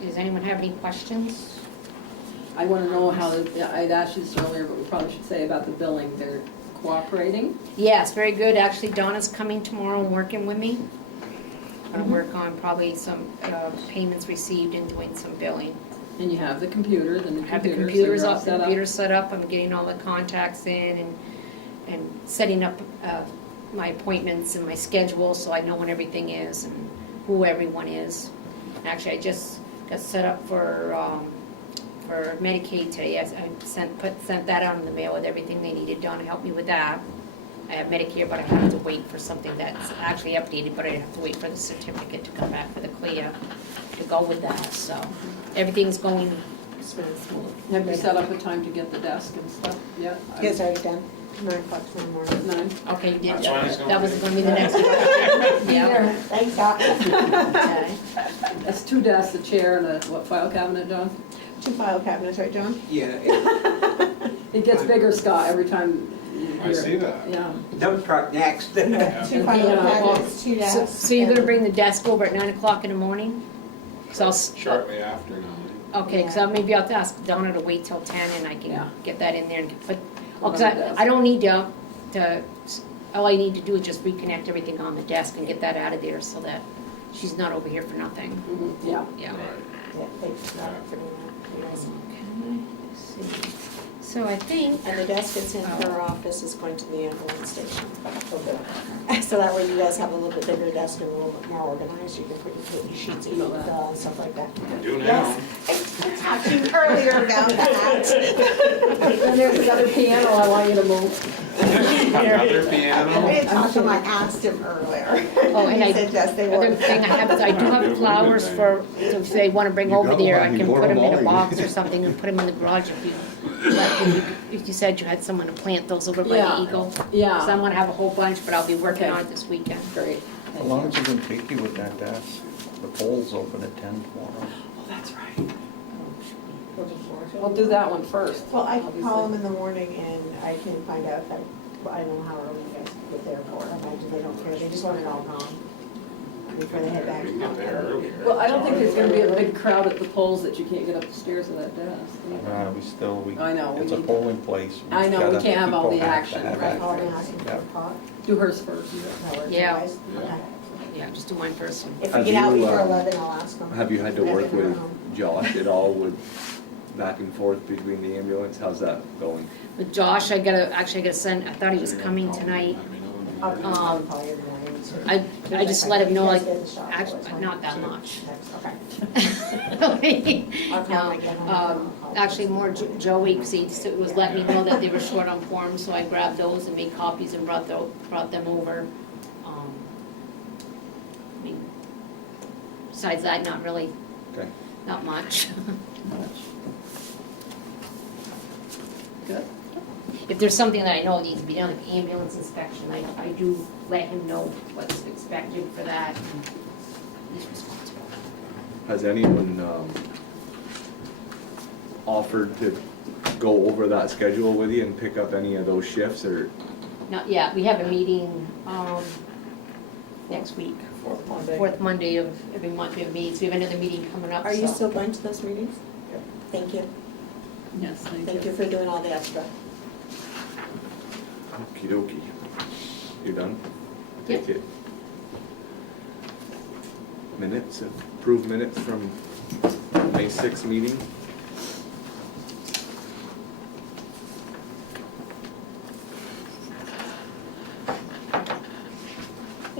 Does anyone have any questions? I wanna know how, I'd asked you this earlier, but we probably should say about the billing, they're cooperating. Yes, very good. Actually, Donna's coming tomorrow and working with me. Gonna work on probably some payments received and doing some billing. And you have the computer, the new I have the computer, computers so you're all up, set up. computer set up. I'm getting all the contacts in and setting up my appointments and my schedule so I know when everything is and who everyone is. Actually, I just got set up for Medicaid today. I sent that out in the mail with everything they needed. Donna helped me with that. I have Medicare, but I have to wait for something that's actually updated, but I have to wait for the certificate to come back for the CLIA to go with that, so everything's going smooth. Have you set up a time to get the desk and stuff yet? It's already done, 9 o'clock tomorrow morning. 9? Okay, you did That's why he's that. gonna That was be- gonna be the next one. Be there. Thanks, Doc. Okay. That's 2 desks, a chair, and a, what, file cabinet, John? 2 file cabinets, right, John? Yeah, It gets bigger, Scott, every time you I hear see it. that. Yeah. dump truck next. 2 file Yeah. cabinets, 2 So, desks. so you're gonna and- bring the desk over at 9 o'clock in the morning? So I'll, Shortly after now. okay, so maybe I'll ask Donna to wait till 10 and I Yeah. can get that in there and put, oh, cause On the desk. I don't need to, all I need to do is just reconnect everything on the desk and get that out of there so that she's not over here for nothing. Mhm, yeah. Yeah. Right. Yeah, thanks, Doc, for doing that. You guys- Okay, let's see. So I think, And the desk that's in her office is going to the ambulance station. So that way you guys have a little bit bigger desk and a little bit more organized. You can put your sheets that you can fill and stuff like that. Do now. Yes, I talked to you earlier about that. And there's another piano I want you to move. Another I piano? talked to him, I asked him earlier. oh, and He said yes, they other were. thing I have is I do have flowers for, if they wanna bring You over got there, one, I you can bought put them them in all, a you- box or something and put them in the garage if you said you had someone to plant those over by Yeah. the Eagle. So Yeah, I'm gonna have a whole bunch, but I'll be working Okay. on it this weekend. great. How long is it gonna take you with that desk? The polls open at 10 tomorrow. Oh, that's right. We'll do that one first. Well, I can call them obviously. in the morning and I can find out if I don't know how early you guys get there for. I imagine they don't care, they just want it all gone before they head back. We can get there earlier. Well, I don't think there's gonna be a big crowd at the polls that you can't get up the stairs of that desk. We I know, we it's a need- polling place. I know, we Gotta- can't have all people the have to action, have right. it. Oh, I'm asking for Yeah. a pot. Do hers first. That works, Yeah. guys? Yeah. Okay. Yeah, just do mine first. If we Have get out you, before 11, I'll ask them. Have you had to work Whenever with they're home. Josh at all with back and forth between the ambulance? How's that going? With Josh, I gotta send, I thought he was coming tonight. I'll Um, call you tonight. I just let him know, like, You guys get the shot, actually, so it's not that fine. much. Okay. I'll call No, him again. actually more Joey, 'cause he was letting me know that they were short on forms, so I grabbed those and made copies and brought them over. I mean, besides that, not really, Okay. not much. Good. If there's something that I know needs to be done, like ambulance inspection, I do let him know what's expected for that. He's responsible. Has anyone offered to go over that schedule with you and pick up any of those shifts, or? Not yet, we have a meeting, next week, fourth Monday of every month we have meetings, we have another meeting coming up, Are you so- still going to those meetings? Thank you. Yes, Thank you for doing all the extra. Okey dokey. You done? Take it. Minutes, approved minutes from May 6th meeting.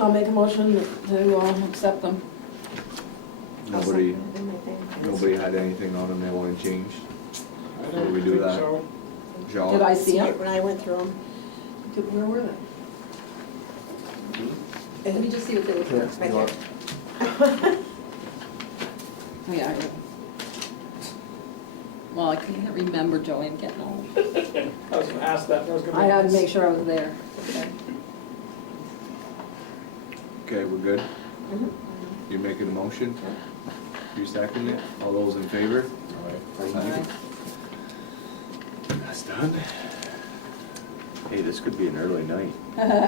I'll make a motion to accept them. Nobody, In my thing. nobody had anything on them they wanted changed. I Before don't we do think that. so. Josh? Did I see See them? it when I went through them. Where were they? Let me just see what they look like. Right there. Oh, yeah, I well, I can't remember, Joey, I'm getting old. I was gonna ask that, I was gonna. I had to make sure I was there. Okay. Okay, we're good? Mhm. You making a motion? You second it? All those in favor? Aye. That's done. Hey, this could be an early night. No,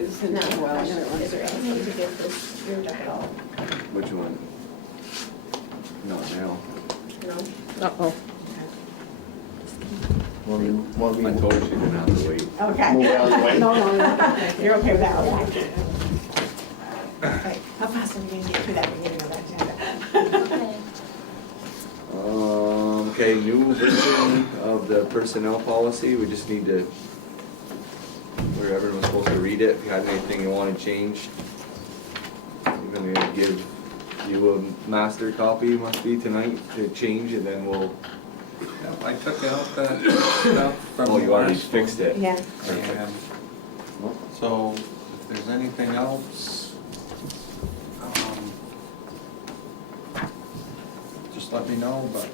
is there anything to give this, your jacket all? Which one? Not now. No? Uh-oh. Want me I to told you she's gonna have to wait. Okay. move out of the way? No, you're okay with that, okay. Okay, how fast are we gonna get through that beginning of that agenda? Okay. Okay, new version of the personnel policy, we just need to, where everyone's supposed to read it, if you had anything you wanna change. I'm gonna give you a master copy, must be tonight, to change, and then we'll, Yeah, I took out that stuff from oh, the you already last one. fixed it. Yeah. And so, if there's anything else, just let me know, but,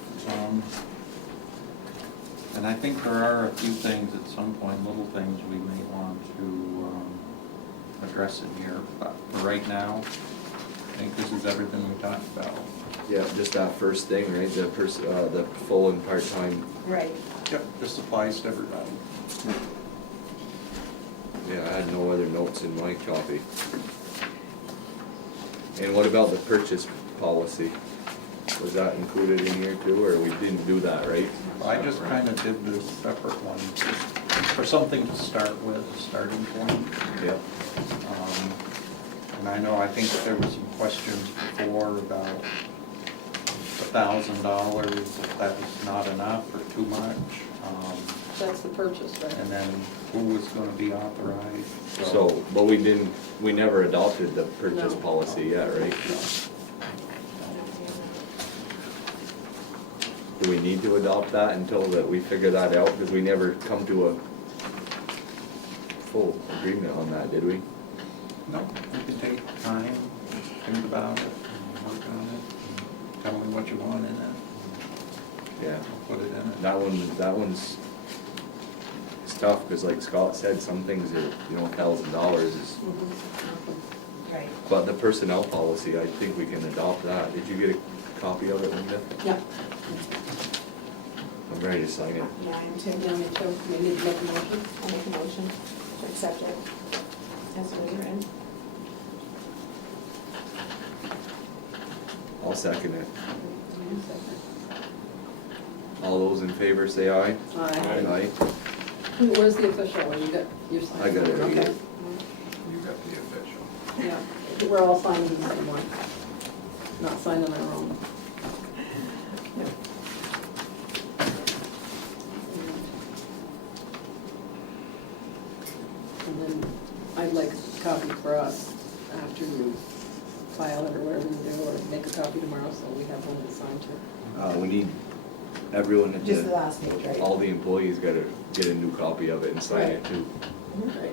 and I think there are a few things at some point, little things we may want to address in here, but for right now, I think this is everything we talked about. Yeah, just that first thing, right, the full and part-time, Right. Yep, this applies to everybody. yeah, I had no other notes in my copy. And what about the purchase policy? Was that included in here too, or we didn't do that, right? I just kind of did this separate one, just for something to start with, a starting point. Yep. And I know, I think there was some questions before about $1,000, if that was not enough or too much. That's the purchase, right? And then who was gonna be authorized, So, but we never adopted the purchase No. policy yet, right? Do we need to adopt that until that we figure that out? Because we never come to a full agreement on that, did we? No, you can take time, think about it, and work on it, and tell me what you want in it, Yeah. put it in it. That one's it's tough, because like Scott said, some things are, you know, $1,000 is, Right. but the personnel policy, I think we can adopt that. Did you get a copy of it, Linda? Yeah. I'm ready to sign it. Yeah, I am too. Yeah, me too. We need to make a motion. I'll make a motion to accept it as it is written. I'll second it. All those in favor say aye. Aye. Aye. Where's the official one? You got your sign? I got it right Okay. here. You got the official. Yeah, we're all signing the same one, not signing our own. And then I'd like a copy for us after you file it or whatever you do, or make a copy tomorrow so we have one to sign to. We need everyone at Just the last page, right? all the employees gotta get a new copy of it and sign it too. Right.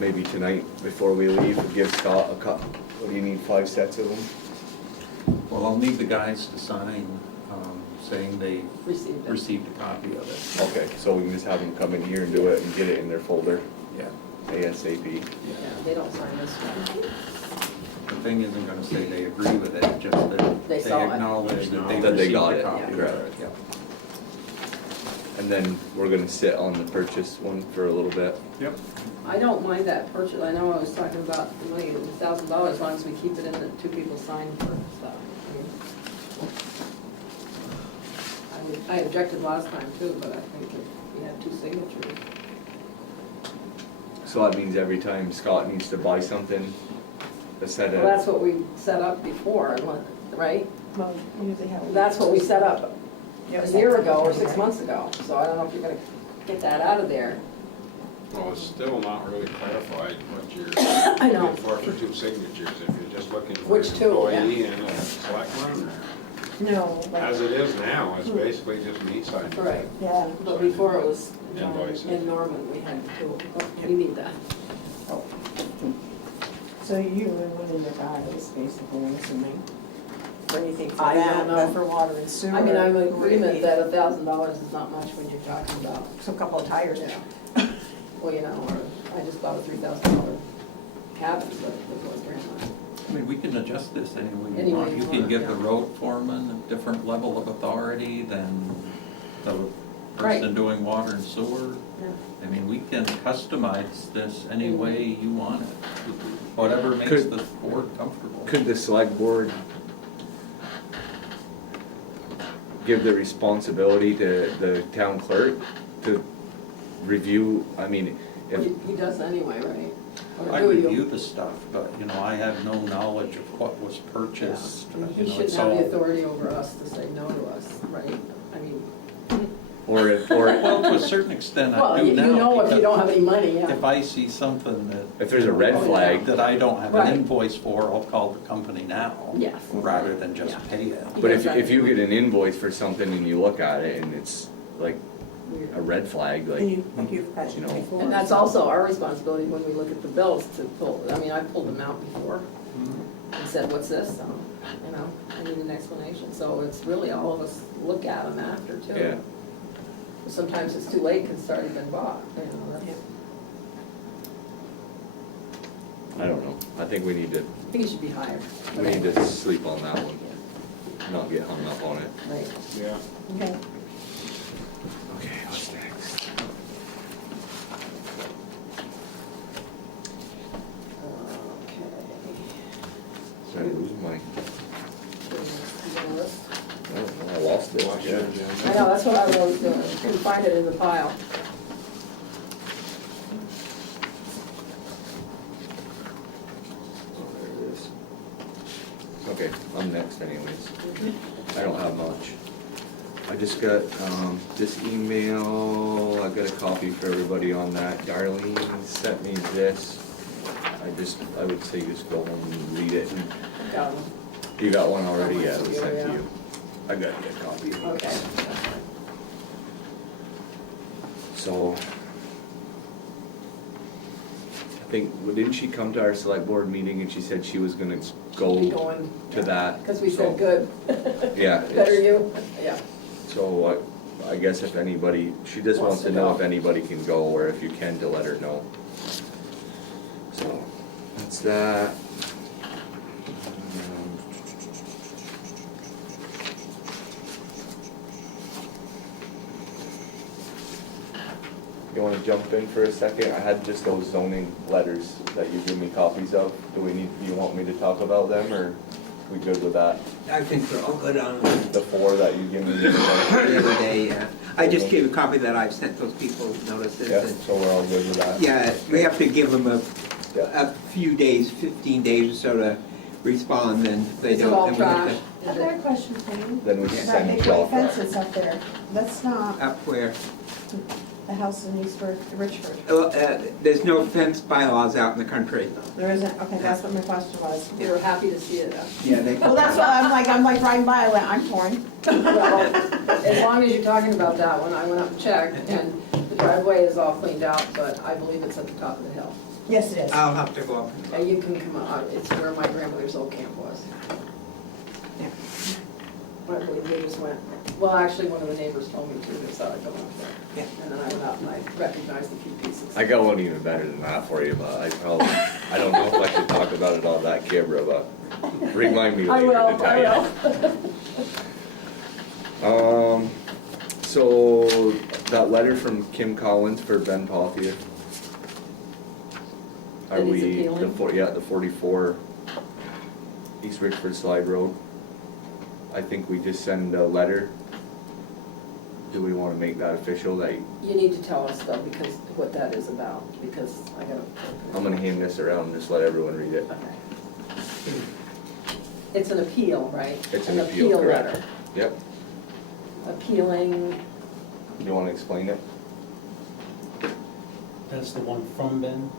Maybe tonight, before we leave, give Scott a what do you need, 5 sets of them? Well, I'll need the guys to sign, saying they Received it. received a copy of it. Okay, so we can just have them come in here and do it and get it in their folder Yeah. ASAP. Yeah, they don't sign this one. The thing isn't gonna say they agree with it, just that They they saw it. acknowledge that they That they received got a it, copy of correct. it. Yeah. And then we're gonna sit on the purchase one for a little bit. Yep. I don't mind that purchase, I know I was talking about the money, $1,000, as long as we keep it in the two people sign for stuff. I objected last time too, but I think if we had 2 signatures. So that means every time Scott needs to buy something, a set Well, of, that's what we set up before, right? Well, we usually have. That's what we set up Yep. a year ago or 6 months ago, so I don't know if you're gonna get that out of there. Well, it's still not really clarified what you're I know. looking for 2 signatures, if you're just looking for an Which two? employee and a selectman, No, or, but, as it is now, it's basically just me signing. Right, yeah. but before it was John Invoices. and Norman, we had 2. Oh, we need that. So you and one of your guys, basically, I'm assuming, for anything for I don't that, know. but for water and sewer. I mean, I'm in would it agreement be that $1,000 is not much when you're talking about, So a couple of tires. yeah. Well, you know, or I just bought a $3,000 cabin, but it was grand. I mean, we can adjust this any way Any you way want. you You can want, give the yeah. road foreman a different level of authority than the Right. person doing water and sewer. Yeah. I mean, we can customize this any way you want it, whatever makes Could- the board comfortable. could the select board give the responsibility to the town clerk to review, I mean, if, He does anyway, right? Or I do you? review the stuff, but, you know, I have no knowledge of what was purchased, Yeah. you He know, shouldn't it's have the all. authority over us to say no to us, right? I mean, or if, or Well, to a certain extent, I well, do you now. know if you because don't have any money, yeah. If I see something that. if there's a red Oh, yeah. flag, That I don't have Right. an invoice for, I'll call the company now. Yes. Rather than just Yeah. pay it. He but does that if you anyway. get an invoice for something and you look at it and it's like Weird. a red flag, like, And you've got you know. before. And that's also our responsibility when we look at the bills to pull, I mean, I pulled them out before and said, what's this? So, you know, I need an explanation. So it's really all of us look at them after too. Yeah. Sometimes it's too late because it's already been bought, you know, that's, I don't know, I think we need to, I think it should be higher. we need to sleep on that one, not get hung up on it. Right, Yeah. Okay. Okay, what's next? Did I lose my, okay. I don't know, I lost it. Watch Yeah. your agenda. I know, that's what I was doing, couldn't find it in the pile. Oh, there it is. Okay, I'm next anyways. I don't have much. I just got, this email, I got a copy for everybody on that. Darlene sent me this. I would say just go home and read it. And Got them. you got one already? Yeah, it was sent Yeah. to you. I got you a copy. Okay. So, I think, well, didn't she come to our select board meeting and she said she was gonna Be go going. to that? Because we So, said good. Yeah, Better it's- you, yeah. So I guess if anybody, she just wants to know if anybody can go or if you can to let her know. So, that's that. You wanna jump in for a second? I had just those zoning letters that you give me copies of. Do you want me to talk about them or we good with that? I think we're all good on The four that you give me? the other day, yeah. I just gave a copy that I've sent those people notices. Yeah, and- so we're all good with that? Yeah, we have to give them Yeah. a few days, 15 days or so to respond, and if they Is it don't, all then we have trash? to. I've got a question for you. Then we Yeah. just That send big it white off. fence that's up there, that's not Up where, the house in Richford. there's no fence bylaws out in the country. There isn't, okay, that's what my question was. We were happy to see it. Yeah, they. Well, that's what I'm like riding by, I went, I'm torn. Well, as long as you're talking about that one, I went up and checked, and the driveway is all cleaned out, but I believe it's at the top of the hill. Yes, it is. I'll have to go up. And you can come out, it's where my grandmother's old camp was. Yeah. I believe they just went, well, actually, one of the neighbors told me to, they saw it go up there. Yeah. And then I went out and I recognized a few pieces. I got one even better than that for you, but I don't know if I should talk about it on that camera, but remind me I later will, to tell you. I will. So that letter from Kim Collins for Ben Pothier. Are That he's we, appealing? the 44 East Richford Slide Road. I think we just send a letter. Do we wanna make that official that, You need to tell us though, because what that is about, because I gotta. I'm gonna hand this around and just let everyone read it. Okay. It's an appeal, right? It's an appeal, correct. letter. Yep. Appealing, You wanna explain it? That's the one from Ben.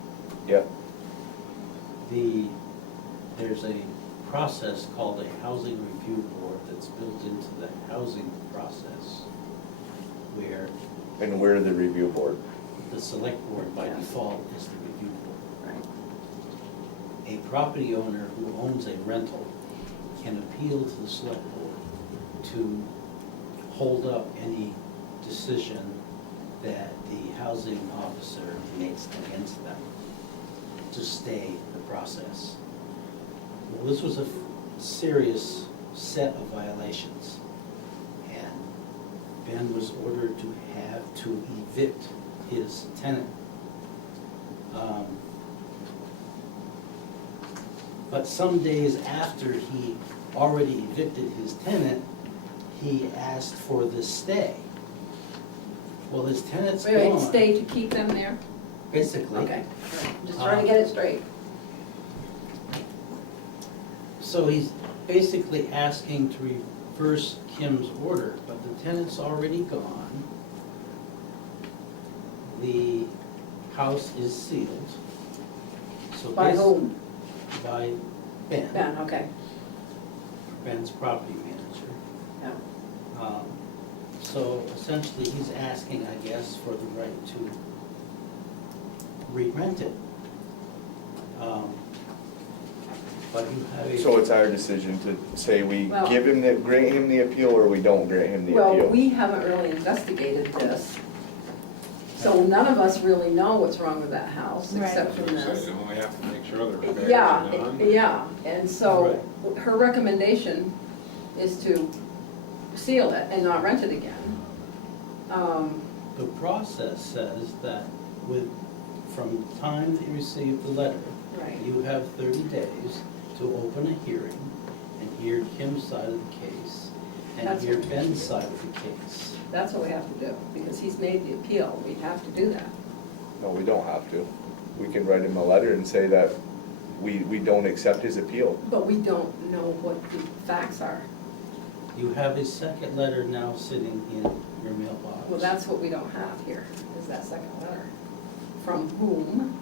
Yep. There's a process called a housing review board that's built into the housing process where And we're the review board. the select board by default is the review board. right? A property owner who owns a rental can appeal to the select board to hold up any decision that the housing officer makes against them, to stay the process. Well, this was a serious set of violations, and Ben was ordered to evict his tenant. But some days after he already evicted his tenant, he asked for the stay. Well, his tenant's Wait, gone, stay to keep them there? basically. Okay, all right. Just trying to get it straight. So he's basically asking to reverse Kim's order, but the tenant's already gone. The house is sealed. So By bas- whom? By Ben. Ben, okay, Ben's property manager. yeah. So essentially, he's asking, I guess, for the right to re-rent it. But you have a. So it's our decision to say we Well- give him the, grant him the appeal, or we don't grant him the Well, appeal. we haven't really investigated this, so none of us really know what's wrong with that house, Right. except for So this. you only have to make sure the repairs are Yeah, done. yeah, and so her recommendation is to seal it and not rent it again. The process says that from the time that you receive the letter, Right. you have 30 days to open a hearing and hear Kim's side of the case and That's hear what- Ben's side of the case. That's what we have to do, because he's made the appeal, we have to do that. No, we don't have to. We can write him a letter and say that we don't accept his appeal. But we don't know what the facts are. You have a second letter now sitting in your mailbox. Well, that's what we don't have here, is that second letter. From whom?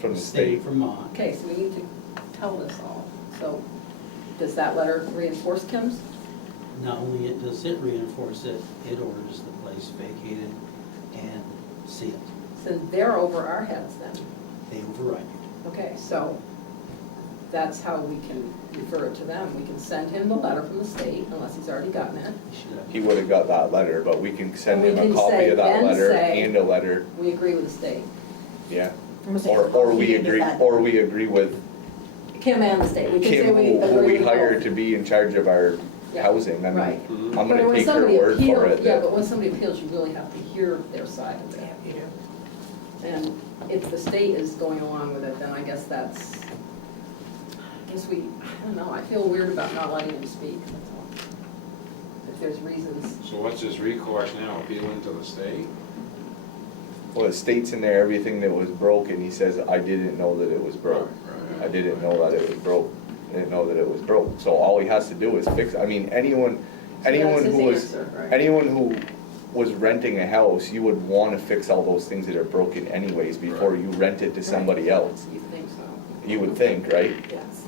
From the State state. of Vermont. Okay, so we need to tell this all. So, does that letter reinforce Kim's? Not only does it reinforce it, it orders the place vacated and sealed. So they're over our heads then. They override it. Okay, so that's how we can refer it to them. We can send him the letter from the state, unless he's already gotten it. You should have- He would have got that letter, but we can send And him we a can copy say, of that then letter say- and a letter, We agree with the state. yeah. Almost like Or he we did agree, that. or we agree with Kim and the state. We can say Kim, we who agree we with hired both. to be in charge of our Yeah, housing. I mean, right. I'm But gonna when take her somebody word for appeals- it. Yeah, that- but when somebody appeals, you really have to hear their side of it. Yeah, you do. And if the state is going along with it, then I guess that's, I guess we, I don't know, I feel weird about not letting him speak, that's all. If there's reasons. So what's his recourse now, appealing to the state? Well, it states in there everything that was broken. He says, I didn't know that it was broke. I didn't know that it was broke. I didn't know that it was broke. So all he has to do is fix, I mean, anyone That's his who was, answer, right? anyone who was renting a house, you would wanna fix all those things that are broken anyways before you rent it to somebody else. You think so? You would think, right? Yes.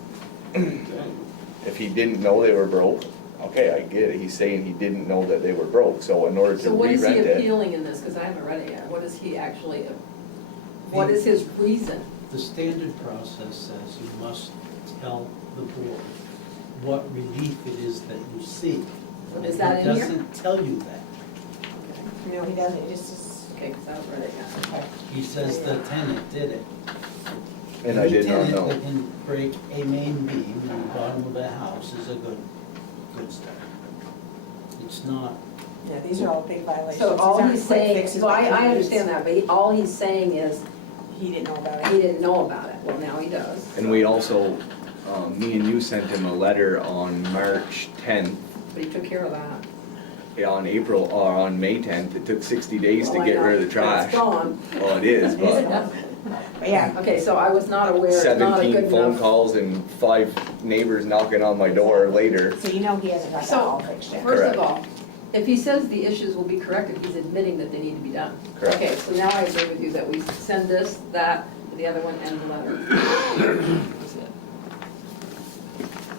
If he didn't know they were broke, okay, I get it. He's saying he didn't know that they were broke. So in order to So what is he re-rent it, appealing in this, because I haven't read it yet, what is he actually, what is his reason? The standard process says you must tell the board what relief it is that you seek. Is that in He here? doesn't tell you that. No, he doesn't, it just is. Okay, because I haven't read it yet. Okay. He says the tenant did it. and I did not Any know. tenant that can break a main beam in the bottom of a house is a good start. It's not, Yeah, these are all big violations. So all These aren't he's quick saying, fixes well, by any I means. understand that, but all he's saying is, He didn't know about he it. didn't know about it. Well, now he does. And we also, me and you sent him a letter on March 10th, But he took care of that. on May 10th. It took 60 days to Well, I get know, rid of the but trash. It's gone. Well, it is, but But yeah, Okay, so I was not aware, it's not a 17 good phone enough. calls and 5 neighbors knocking on my door later. so you know he hasn't got that So, all fixed yet. first Correct. of all, if he says the issues will be corrected, he's admitting that they need to be done. Correct. Okay, so now I agree with you that we send this, that, the other one, and the letter. That's it.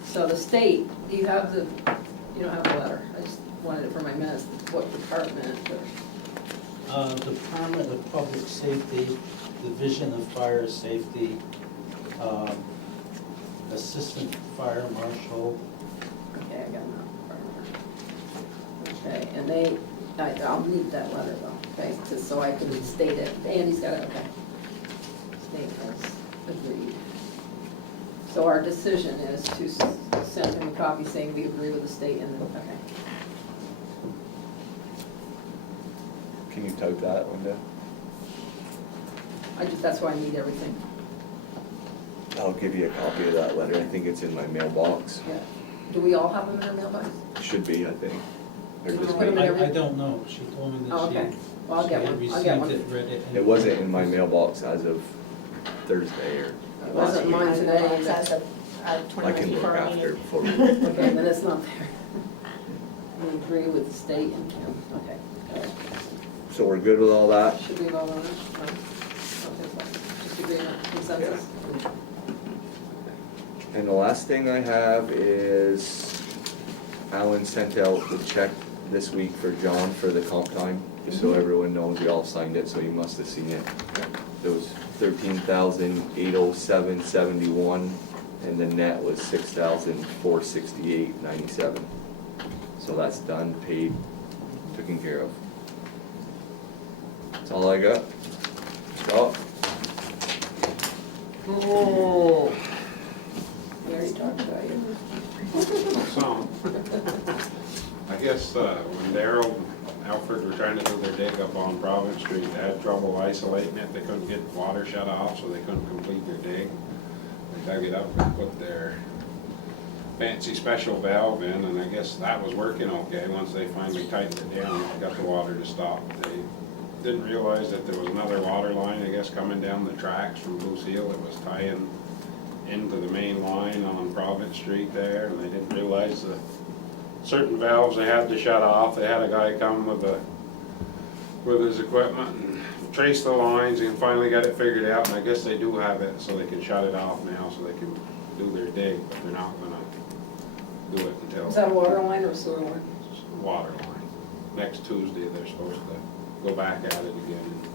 So the state, do you have the, you don't have the letter, I just wanted it for my minutes, what department, or, Department of Public Safety, Division of Fire Safety, Assistant Fire Marshal. okay, I got enough. Okay, and they, I'll need that letter though, okay, just so I can state it, Andy's got it, okay. State has agreed. So our decision is to send him a copy saying we agree with the state and then, okay. Can you type that, Linda? That's why I need everything. I'll give you a copy of that letter. I think it's in my mailbox. Yeah. Do we all have them in our mailbox? Should be, I think. Or just Put 'em me? in every- I don't know, she told me Oh, that okay. Well, I'll she get had one, I'll received get one. it, read it. and- It wasn't in my mailbox as of Thursday or, It wasn't mine today. It says that, 20 I minutes can look before our after meeting. before we. Okay, then it's not there. I agree with the state and Kim, okay. Got it. So we're good with all that? Should we vote on it? No? Okay, fine. Just agreement, consensus? And the last thing I have is Alan sent out the check this week for John for the comp time, just so everyone knows we all signed it, so you must have seen it. It was 13,807.71, and the net was 6,468.97. So that's done, paid, taken care of. That's all I got. Scott? Oh, We already talked about it. some. I guess when Daryl and Alfred were trying to do their dig up on Province Street, they had trouble isolating it. They couldn't get water shut off, so they couldn't complete their dig. They dug it up and put their fancy special valve in, and I guess that was working okay. Once they finally tightened it down, got the water to stop. They didn't realize that there was another water line, I guess, coming down the tracks from Blue Seal that was tying into the main line on Province Street there, and they didn't realize the certain valves they had to shut off. They had a guy come with his equipment and trace the lines and finally got it figured out, and I guess they do have it, so they can shut it off now so they can do their dig, but they're not gonna do it until Is that a water line or a sewer line? water line. Next Tuesday, they're supposed to go back at it again and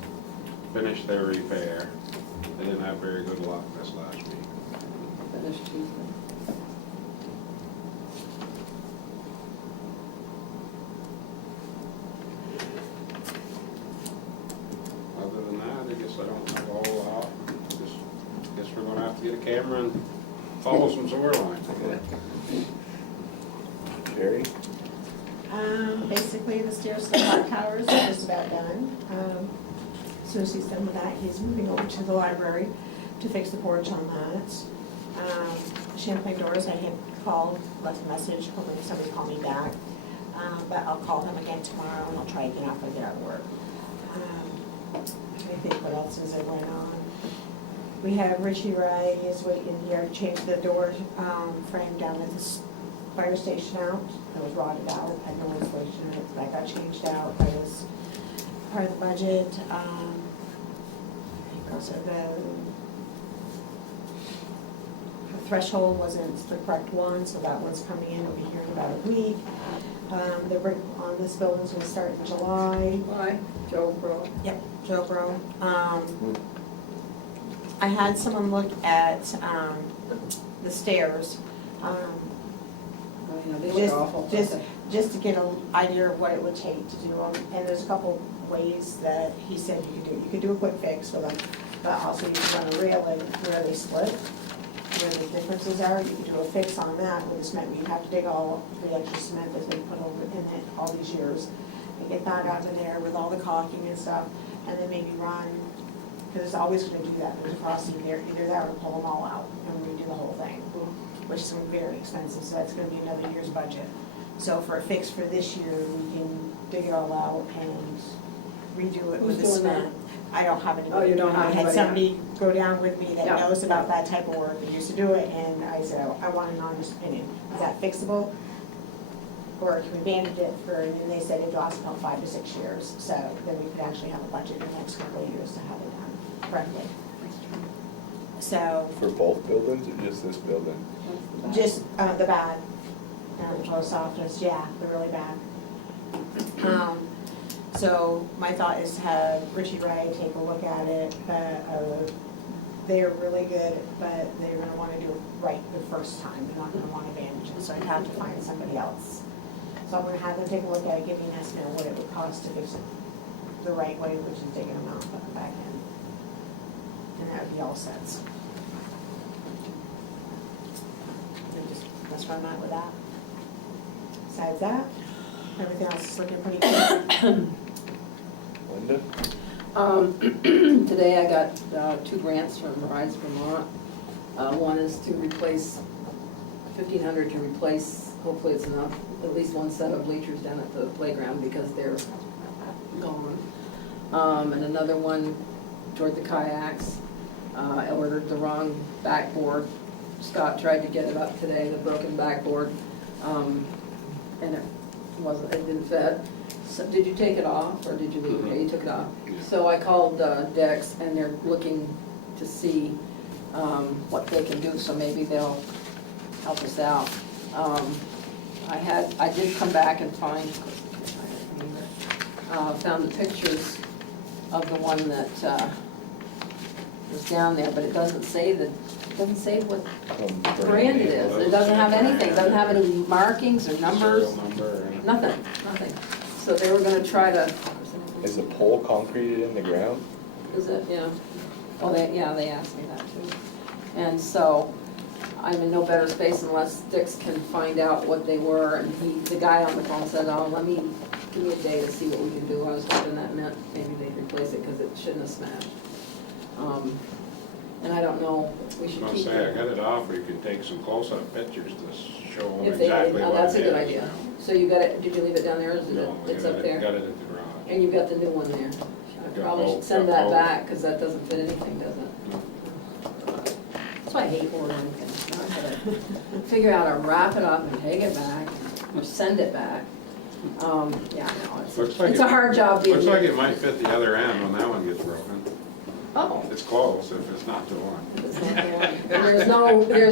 finish their repair. They didn't have very good luck this last week. Finish Tuesday. Other than that, I guess I don't have a whole lot. Just, guess we're gonna have to get a camera and follow some sewer lines. Jerry? Basically, the stairs to the clock towers are just about done. As soon as he's done with that, he's moving over to the library to fix the porch on that. Champlain doors, I had called, left a message, hoping somebody call me back. But I'll call him again tomorrow and I'll try again after I get out of work. I think what else is there going on? We have Richie Ray is waiting here to change the door frame down at the fire station out. It was rotted out, had no insulation in it, that got changed out, that was part of the budget. Also the threshold wasn't the correct one, so that one's coming in, it'll be here in about a week. The brick on this building's gonna start in July. Why? Joe Bro. Yep, Joe Bro. I had someone look at the stairs. Oh, yeah, they look awful. Just to get an idea of what it would take to do them. And there's a couple ways that he said you could do. You could do a quick fix for them, but also you could run a railing where they split, where the differences are. You could do a fix on that with the cement. You'd have to dig all the extra cement that's been put over in it all these years and get that out of there with all the caulking and stuff, and then maybe run, because it's always gonna do that. There's a crossing there, either that or pull them all out and redo the whole thing, which is gonna be very expensive, so that's gonna be another year's budget. So for a fix for this year, we can dig it all out and redo it with the Who's doing cement. I don't have anybody. Oh, you don't have I had anybody. somebody go down with me that Yeah. knows about that type of work, and used to do it, and I said, I want an honest opinion. Is that fixable? Or can we bandage it for, and then they said it'd last about 5 to 6 years, so then we could actually have a budget in the next couple of years to have it done correctly. So, For both buildings or just this building? just the bad, the post office, yeah, the really bad. So my thought is to have Richie Ray take a look at it. They're really good, but they're gonna wanna do it right the first time. They're not gonna wanna bandage it, so I'd have to find somebody else. So I'm gonna have them take a look at it, give me an estimate of what it would cost to fix it the right way, which is digging them out and putting them back in. And that would be all sets. And just, that's where I'm at with that. Besides that, everything else is looking pretty good. Linda? Today I got 2 grants from Richford Vermont. One is to replace, $1,500 to replace hopefully it's enough, at least one set of bleachers down at the playground because they're gone. And another one toward the kayaks. I ordered the wrong backboard. Scott tried to get it up today, the broken backboard, and it didn't fit. So, did you take it off, or did you leave it? Yeah, you took it off. So I called Dix, and they're looking to see what they can do, so maybe they'll help us out. I did come back and found the pictures of the one that was down there, but it doesn't say what brand it is. It doesn't have anything, it doesn't have any markings or numbers, Serial number or anything. nothing. So they were gonna try to. Is the pole concreted in the ground? Is it, yeah. Well, they asked me that too. And so I'm in no better space unless Dix can find out what they were, and the guy on the phone said, oh, give me a day to see what we can do. I was hoping that meant maybe they'd replace it because it shouldn't have smashed. And I don't know, we should I was keep gonna say, I it. got it off, we could take some close-up pictures to show them If they, exactly what it is. that's a good idea. So you got it, did you leave it down there, or is No, it, it's up there? got it at the garage. And you've got the new one there. I Got probably should both, send got that both. back, because that doesn't fit anything, does it? That's why I hate ordering things. Now I gotta figure out how to wrap it up and take it back, or send it back. Yeah, no, Looks like it's a hard job being. Looks like it might fit the other end when that one gets broken. Oh. It's close if it's not the one. It's not the one. And there's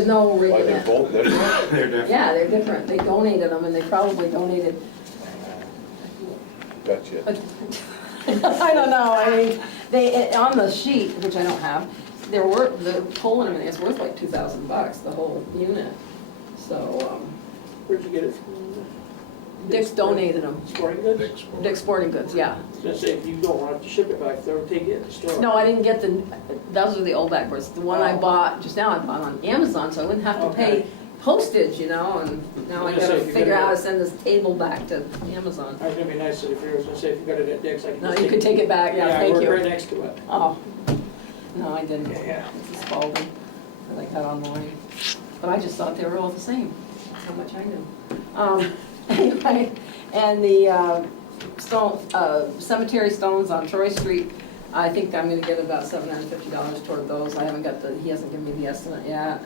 no Why, reason. they're both different? They're different. Yeah, they're different. They donated them, and they probably donated. Gotcha. I don't know, I mean, they, on the sheet, which I don't have, the pole and everything is worth like $2,000, the whole unit. So, Where'd you get it from? Dick's donated them. Sporting goods? Dick's Sporting Goods, yeah. I was gonna say, if you don't want to ship it back there, take it to the store. No, I didn't get those are the old backboards. The one I bought, just now I bought on Amazon, so I wouldn't have to pay postage, and now I gotta figure out how to send this table back to Amazon. I was gonna be nice if you, I was gonna say, if you got it at Dick's, I could No, just you could take it back, yeah, thank I you. work right next to it. Oh, no, I didn't. Yeah. It's a Spalding that I got online. But I just thought they were all the same. That's how much I knew. Anyway, and the cemetery stones on Troy Street, I think I'm gonna get about $750 toward those. I haven't got he hasn't given me the estimate yet.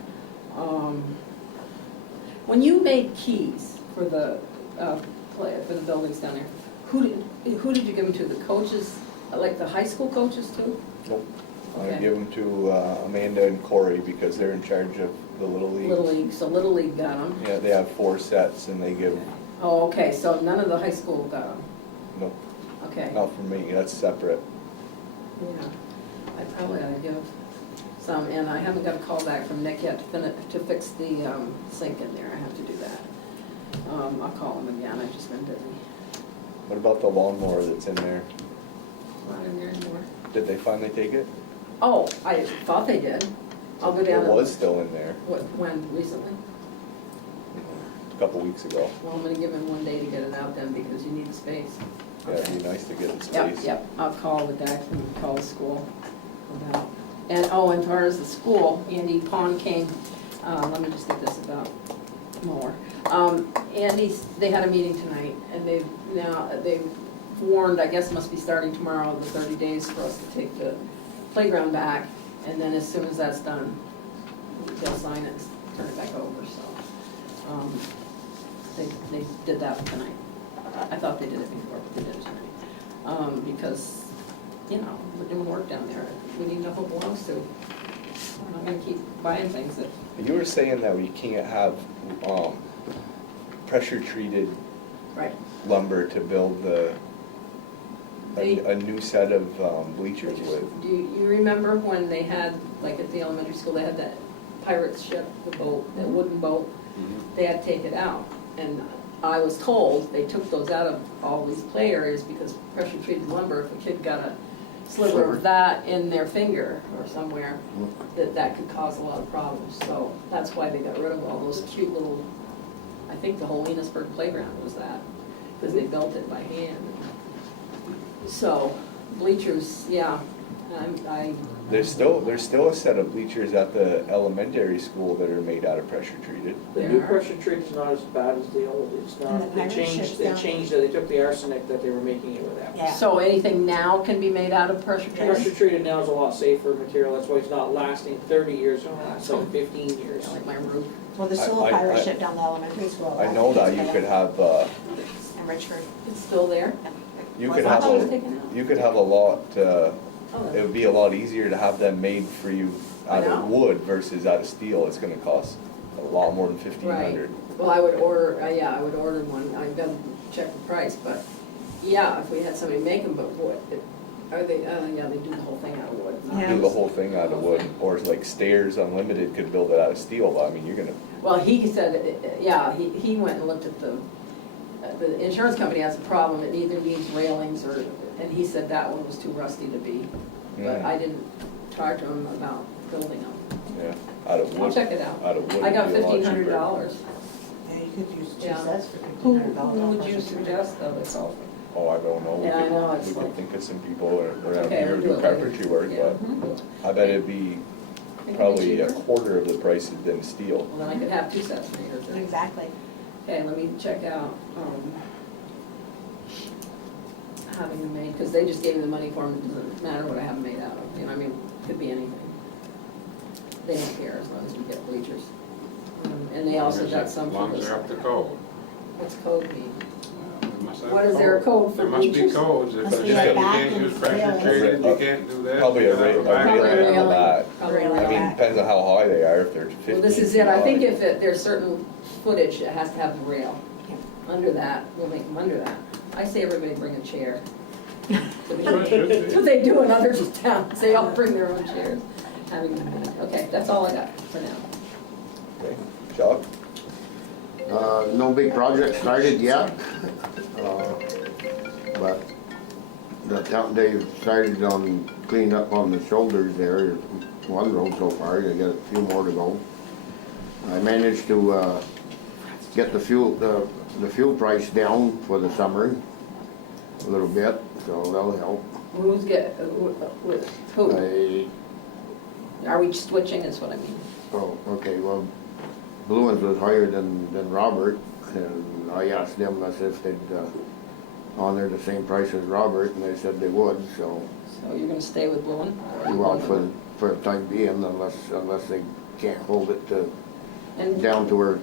When you made keys for the buildings down there, who did you give them to? The coaches, like the high school coaches too? Nope. I Okay. give them to Amanda and Corey because they're in charge of the Little League. Little League, so Little League got them. Yeah, they have 4 sets and they give, Oh, okay, so none of the high school got them, nope, okay. not for me, that's separate. Yeah, I probably ought to give some, and I haven't got a call back from Nick yet to fix the sink in there. I have to do that. I'll call him again, I've just been busy. What about the lawnmower that's in there? Not in there anymore. Did they finally take it? Oh, I thought they did. I'll go down. It was still in there When, recently? a couple weeks ago. Well, I'm gonna give him one day to get it out then, because you need the space. Yeah, it'd be nice to get the Yep, space. yep, I'll call the guy call the school about. And, oh, and as far as the school, Andy Pond came, let me just get this about more. They had a meeting tonight, and they've warned, I guess must be starting tomorrow, the 30 days for us to take the playground back, and then as soon as that's done, they'll sign it, and turn it back over, so. They did that tonight. I thought they did it before, but they did it tonight. Because, we're doing work down there, we need to know who it belongs to. I'm not gonna keep buying things that. You were saying that we can't have pressure-treated Right. lumber to build a new set of bleachers with. Do you remember when they had, like at the elementary school, they had that pirate ship, the boat, that wooden boat? They had to take it out. And I was told they took those out of all these play areas because pressure-treated lumber, if a kid got a sliver of that in their finger or somewhere, that could cause a lot of problems. So that's why they got rid of all those cute little, I think the whole Venusburg playground was that, because they built it by hand. So bleachers, yeah, There's still a set of bleachers at the elementary school that are made out of pressure treated. The They new are? pressure treated's not as bad as the old, it's And not, the they pirate changed, ship's they down. changed it, they took the arsenic that they were making it with out. Yeah. So anything now can be made out of pressure Pressure treated? treated now is a lot safer material, that's why it's not lasting 30 years, it'll last like 15 years. Yeah, like my roof. Well, there's still a I- pirate I- ship down the elementary school. I know that you could have, In Richford. It's still there? you Well, could I have thought it was a, taken out. you could have a lot, Oh, it would be a lot easier to have them made for you out I know. of wood versus out of steel. It's gonna cost a lot more than 1,500. Well, I would order, yeah, I would order one, I've got to check the price, but, yeah, if we had somebody make them, but what, are they, yeah, they do the whole thing out of wood. not- Do the whole thing out of wood, or like Stairs Unlimited could build it out of steel, but I mean, you're gonna, Well, he said, yeah, he went and looked at the insurance company has a problem, it either needs railings or, and he said that one was too rusty to be. But mm, I didn't talk to him about building them. yeah, out of wood. I'll check it out. Out of wood I got would be a lot cheaper. $1,500. Yeah, you could use two Yeah. sets for Who $1,500. would you suggest though, that's all? Oh, I don't know. We Yeah, I could- know, it's We like- could think of some people around Okay, here we'll who do do it later. carpentry work, Yeah. but Mhm. I bet it'd be Make it probably a cheaper. quarter of the price than steel. Well, then I could have two sets made or something. Exactly. Okay, let me check out, having them made, because they just gave me the money for them, it doesn't matter what I have them made out of, you know, I mean, it could be anything. They don't care as long as we get bleachers. And they also got some As for long as this. they're up to code. What's code mean? They must have What is their code for There must be bleachers? codes, if Must they be say you like can't back use and pressure railings. treated, you can't do that. Probably you a gotta have railing back on rail. that. Probably Railing. I mean, back. depends on how high they are, if they're 15 Well, this is feet it, I think high. if there's certain footage, it has to have the rail. Under that, we'll make them under that. I say everybody bring a chair. Well, it should be. That's what they do in other towns, they all bring their own chairs. Having them made. Okay, that's all I got for now. Okay, Chuck? No big project started yet, but the town, they started on cleaning up on the shoulders there, one road so far, they got a few more to go. I managed to, get the fuel price down for the summer a little bit, so that'll help. Who's who? Are we switching is what I mean? Oh, okay, well, Blue Ones was higher than Robert, and I asked them, I said if they'd, honor the same price as Robert, and they said they would, so, So you're gonna stay with Blue One? Or are you well, going for the time being, unless they can't hold it to, And down to where,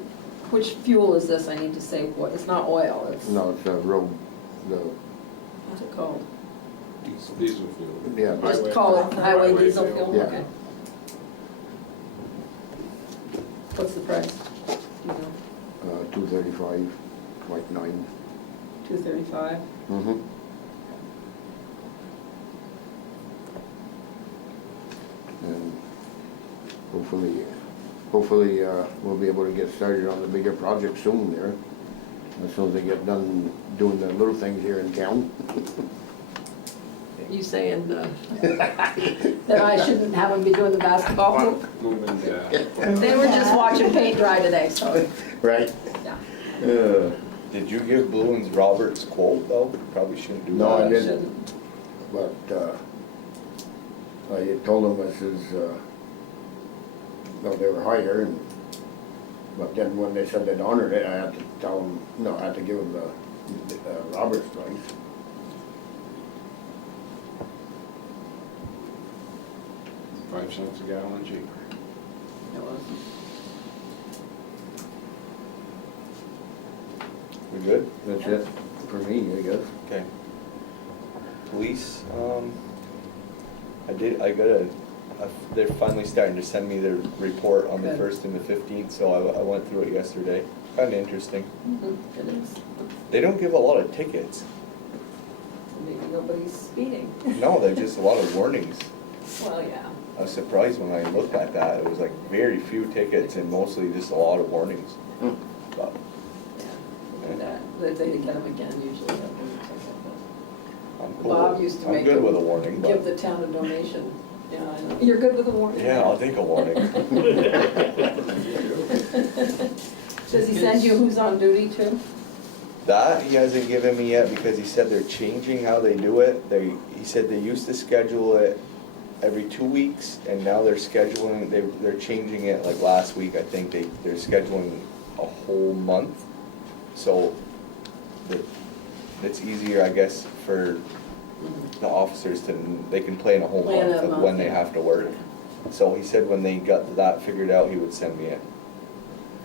which fuel is this? I need to say, what, it's not oil, it's, no, it's a road, what's it called? Diesel fuel. yeah, Just call it highway diesel fuel, Yeah. okay. What's the price? You know, 235.9. $2.35? Mm-hmm. And hopefully, we'll be able to get started on the bigger project soon there. As soon as they get done doing the little things here in town. You saying that I shouldn't have them be doing the basketball hoop? Moving, They were just watching paint dry today, so, Right. yeah. Did you give Blue Ones Robert's quote though? Probably shouldn't do that. No, I I didn't. shouldn't. But, I told them, I says, no, they were higher, but then when they said they'd honored it, I had to tell them, no, I had to give them the Robert's price. $5 a gallon cheaper. It was. We good? That's it for me, I guess. Okay. Police, they're finally starting to send me their report on the Good. 1st and the 15th, so I went through it yesterday. Kinda interesting. Mhm, it is. They don't give a lot of tickets. Maybe nobody's speeding. No, they're just a lot of warnings. Well, yeah, I was surprised when I looked at that. It was like very few tickets and mostly just a lot of warnings. Hmm. But, yeah, they do that. They get them again usually. I'm cool. Bob used to I'm make good them with a warning, Give but, the town a donation. Yeah, I know. You're good with a warning? yeah, I'll take a warning. Does he send you who's on duty too? That he hasn't given me yet because he said they're changing how they do it. He said they used to schedule it every 2 weeks, and now they're scheduling, they're changing it, like last week, I think they're scheduling a whole month. So it's easier, I guess, for the officers they can plan a whole Plan a month of month, when they yeah. have to work. So he said when they got that figured out, he would send me it.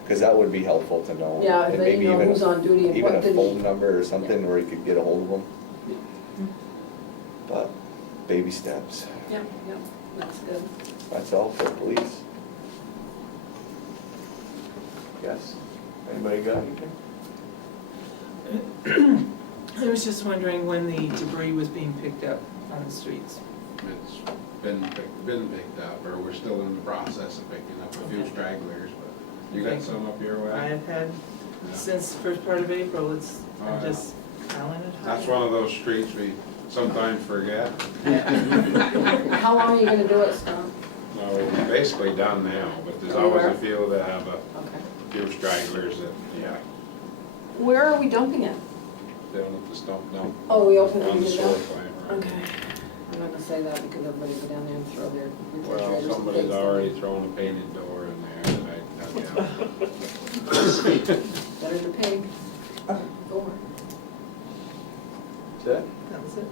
Cause that would be helpful to know. Yeah, if And they maybe know even who's on duty and even what a did phone he. number or something where he could get a hold of them. But baby steps. Yep, yep, that's good. That's all for police. Yes? Anybody got anything? I was just wondering when the debris was being picked up on the streets. It's been picked up, or we're still in the process of picking up a few Okay. stragglers, but you got Okay. some up your way? I have had, Yeah. since the first part of April, it's, Oh, I'm yeah. just piling it high. That's one of those streets we sometimes forget. How long are you gonna do it, Scott? No, we're basically done now, but there's always a few that have a Okay. few stragglers that, yeah, Where are we dumping it? down at the stump dump. Oh, we open it On and the get it sewer out? plant. Okay. I'm not gonna say that because everybody go down there and throw their Well, refrigerators and somebody's things. already thrown a painted door in there that I dug out. Better to pay. Go on. Is that? That was it.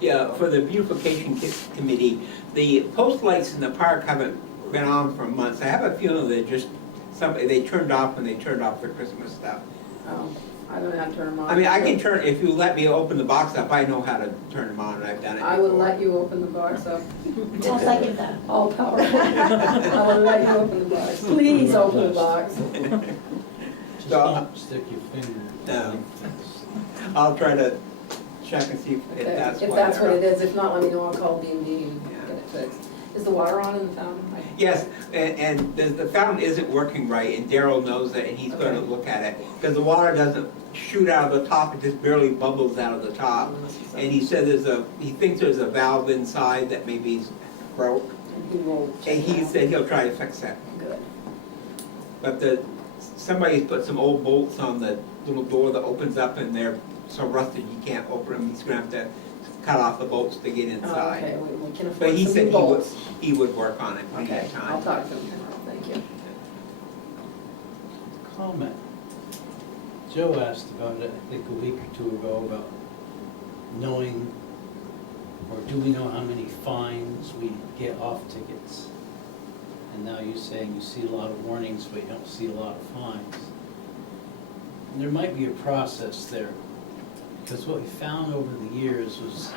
Yeah, for the beautification committee, the post lights in the park haven't been on for months. I have a feeling they just, they turned off when they turned off the Christmas stuff. Oh, I don't know how to turn them on. I mean, I can turn, if you let me open the box up, I know how to turn them on, and I've done it before. I would let you open the box up. I'll second that. All powerful. I would let you open the box. Please open the box. Just So, don't stick your finger. No. I'll try to check and see if Okay, that's if what that's what they're- it is, if not, let me know, I'll call B&D and Yeah. get it fixed. Is the water on in the fountain? Yes, and the fountain isn't working right, and Daryl knows that, and he's gonna Okay. look at it, because the water doesn't shoot out of the top, it just barely bubbles out of the top. And he said he thinks there's a valve inside that maybe is broke, And he will check and it he out. said he'll try to fix that. Good. But somebody's put some old bolts on the little door that opens up, and they're so rusted you can't open them, he's gonna have to cut off the bolts to get Oh, inside. okay, we can But afford he some said new bolts. he would work on it when he Okay, had time. I'll talk to him tomorrow, thank you. Comment. Joe asked about it, I think a week or two ago, about knowing, or do we know how many fines we get off tickets? And now you're saying you see a lot of warnings, but you don't see a lot of fines. And there might be a process there, because what we found over the years was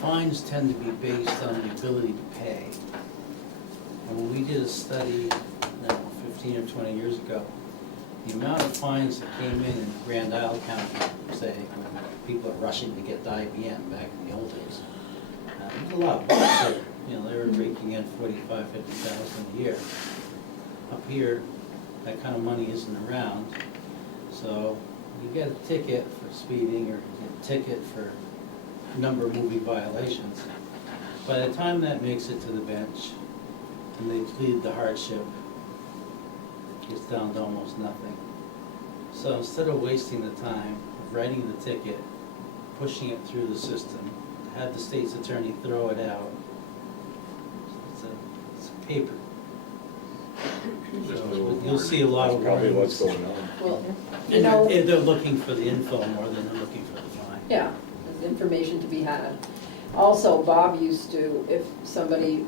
fines tend to be based on the ability to pay. And when we did a study, I don't know, 15 or 20 years ago, the amount of fines that came in Grand Isle County, say, when people are rushing to get the IBM back in the old days, there's a lot of bucks there. You know, they were raking in 45, 50,000 a year. Up here, that kind of money isn't around. So you get a ticket for speeding or you get a ticket for number of moving violations. By the time that makes it to the bench and they plead the hardship, it's down to almost nothing. So instead of wasting the time of writing the ticket, pushing it through the system, have the state's attorney throw it out, it's a paper. So you'll see a lot of Probably what's warnings. going on. Well, you And know, they're looking for the info more than they're looking for the fine. yeah, there's information to be had. Also, Bob used to, if somebody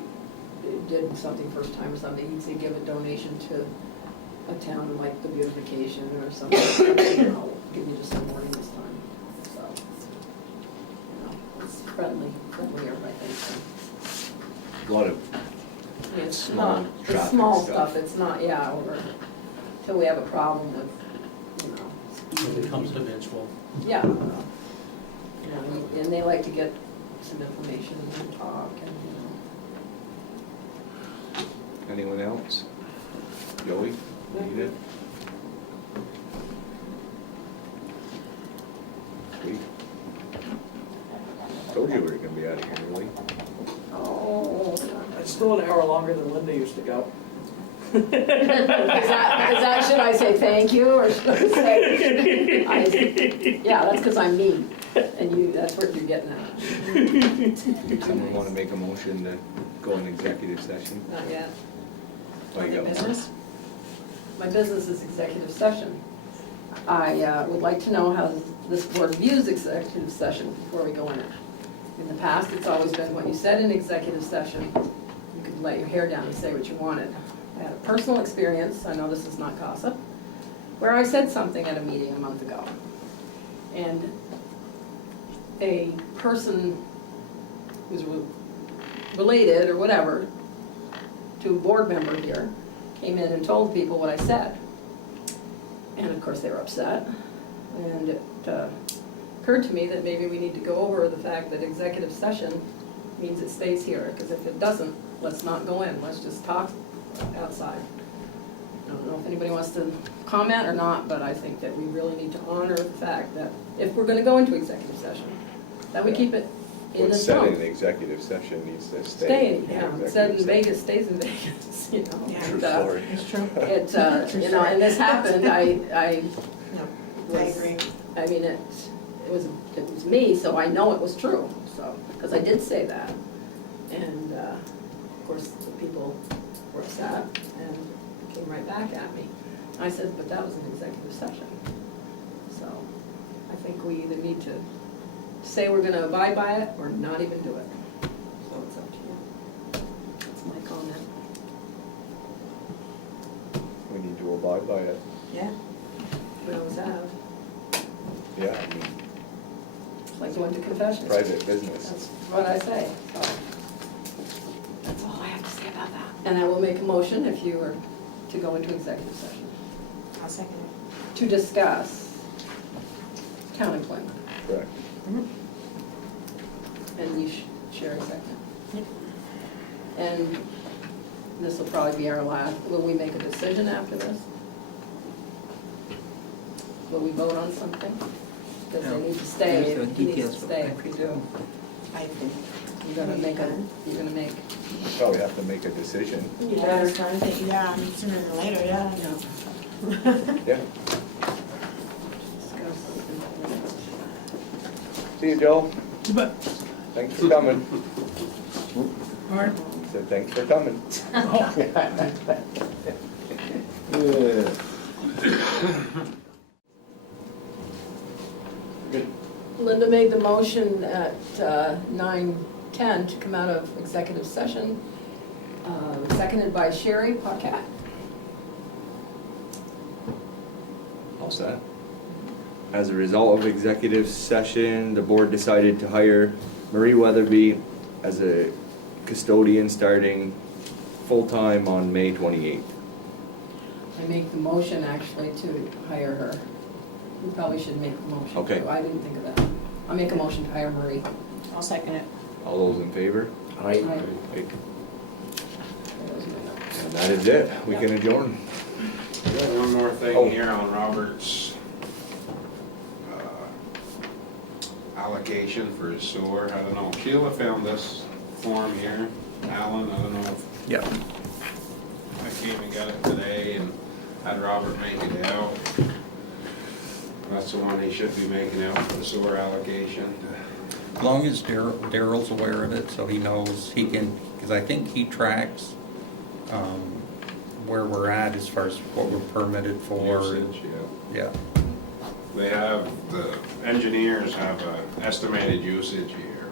did something first time or something, he'd say give a donation to a town like the beautification or something. I'll give you just a warning this time, so. You know, it's friendlier, I think. A lot of I mean, it's Small not, it's traffic small stuff. stuff, it's not, yeah, over, till we have a problem with, you know, It speeding. becomes habitual. Yeah. You know, and they like to get some information and talk and, you know. Anyone else? Joey, need it? Sweet. Told you we were gonna be out of here early. Oh. It's still an hour longer than Linda used to go. Should I say thank you, or should I say, yeah, that's because I'm mean, and that's what you're getting at. Someone want to make a motion to go in executive session? Not yet. Like, Your business? My business is executive session. I would like to know how this board views executive session before we go in it. In the past, it's always been when you said in executive session, you could let your hair down and say what you wanted. I had a personal experience, I know this is not gossip, where I said something at a meeting a month ago. And a person who's related or whatever to a board member here came in and told people what I said. And of course they were upset. And it occurred to me that maybe we need to go over the fact that executive session means it stays here, because if it doesn't, let's not go in, let's just talk outside. I don't know if anybody wants to comment or not, but I think that we really need to honor the fact that if we're gonna go into executive session, that we keep it in what's this said room. in executive session needs to stay. Stay, in yeah, executive said in session. Vegas, stays in Vegas, you know. Yeah. True And, story. It's true. you know, and this happened, I No, I was- agree. I mean, it was me, so I know it was true, so, because I did say that. And, of course, the people were upset and came right back at me. I said, but that was an executive session. So, I think we either need to say we're gonna abide by it or not even do it. So it's up to you. That's my comment. We need to abide by it. Yeah. We always have. Yeah, I mean, It's like going to confession. private business. That's what I say, so. That's all I have to say about that. And I will make a motion if you are to go into executive session, I'll second it. to discuss town employment. Correct. And you share a second. Yep. And this will probably be our last, will we make a decision after this? Will we vote on something? Because they need to stay, There's the he needs to details, stay but if we do. I think. You're gonna make, Probably have to make a decision. you Yeah, better, so I think, yeah, I mean, sooner than later, yeah. yeah. Yeah. Discuss something. See you, Joe. But, Thanks for coming. Mark, Said thanks for coming. Linda made the motion at 9:10 to come out of executive session, seconded by Sherry Paquette. All set. As a result of executive session, the board decided to hire Marie Weatherby as a custodian starting full-time on May 28th. I make the motion actually to hire her. We probably should make the motion. Okay. too. I didn't think of that. I'll make a motion to hire Marie. I'll second it. All those in favor? Aye. Aye. And that is it. We can adjourn. Got one more Oh. thing here on Robert's allocation for his sewer. I don't know, Sheila found this form here. Alan, I don't know if Yeah. I came and got it today and had Robert make it out. That's the one he should be making out for the sewer allocation. As long as Daryl's aware of it, so he knows he can, because I think he tracks where we're at as far as what we're permitted for. Usage, yeah. Yeah. They have, the engineers have a estimated usage here.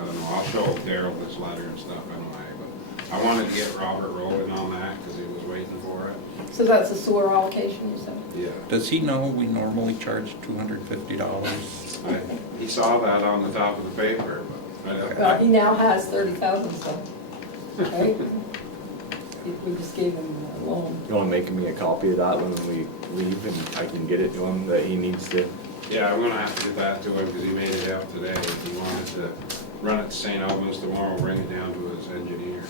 I don't know, I'll show Daryl this letter and stuff anyway, but I wanted to get Robert rolling on that because he was waiting for it. So that's a sewer allocation, you said? Yeah. Does he know we normally charge $250? He saw that on the top of the paper, but Well, he now has 30,000, so, right? We just gave him a loan. You wanna make me a copy of that when we leave and I can get it to him that he needs to? yeah, I'm gonna have to get that to him because he made it out today. He wanted to run it to St. Albans tomorrow, bring it down to his engineer.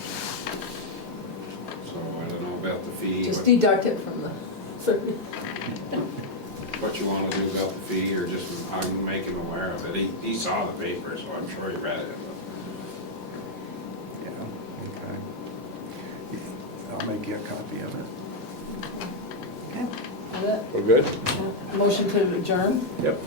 So I don't know about the fee. Just what- deduct it from the 30. what you want to do about the fee, or just, I'm making him aware of it. He saw the paper, so I'm sure he read it. Yeah, okay. make you a copy of it. Is it? We're good? Motion to adjourn? Yep.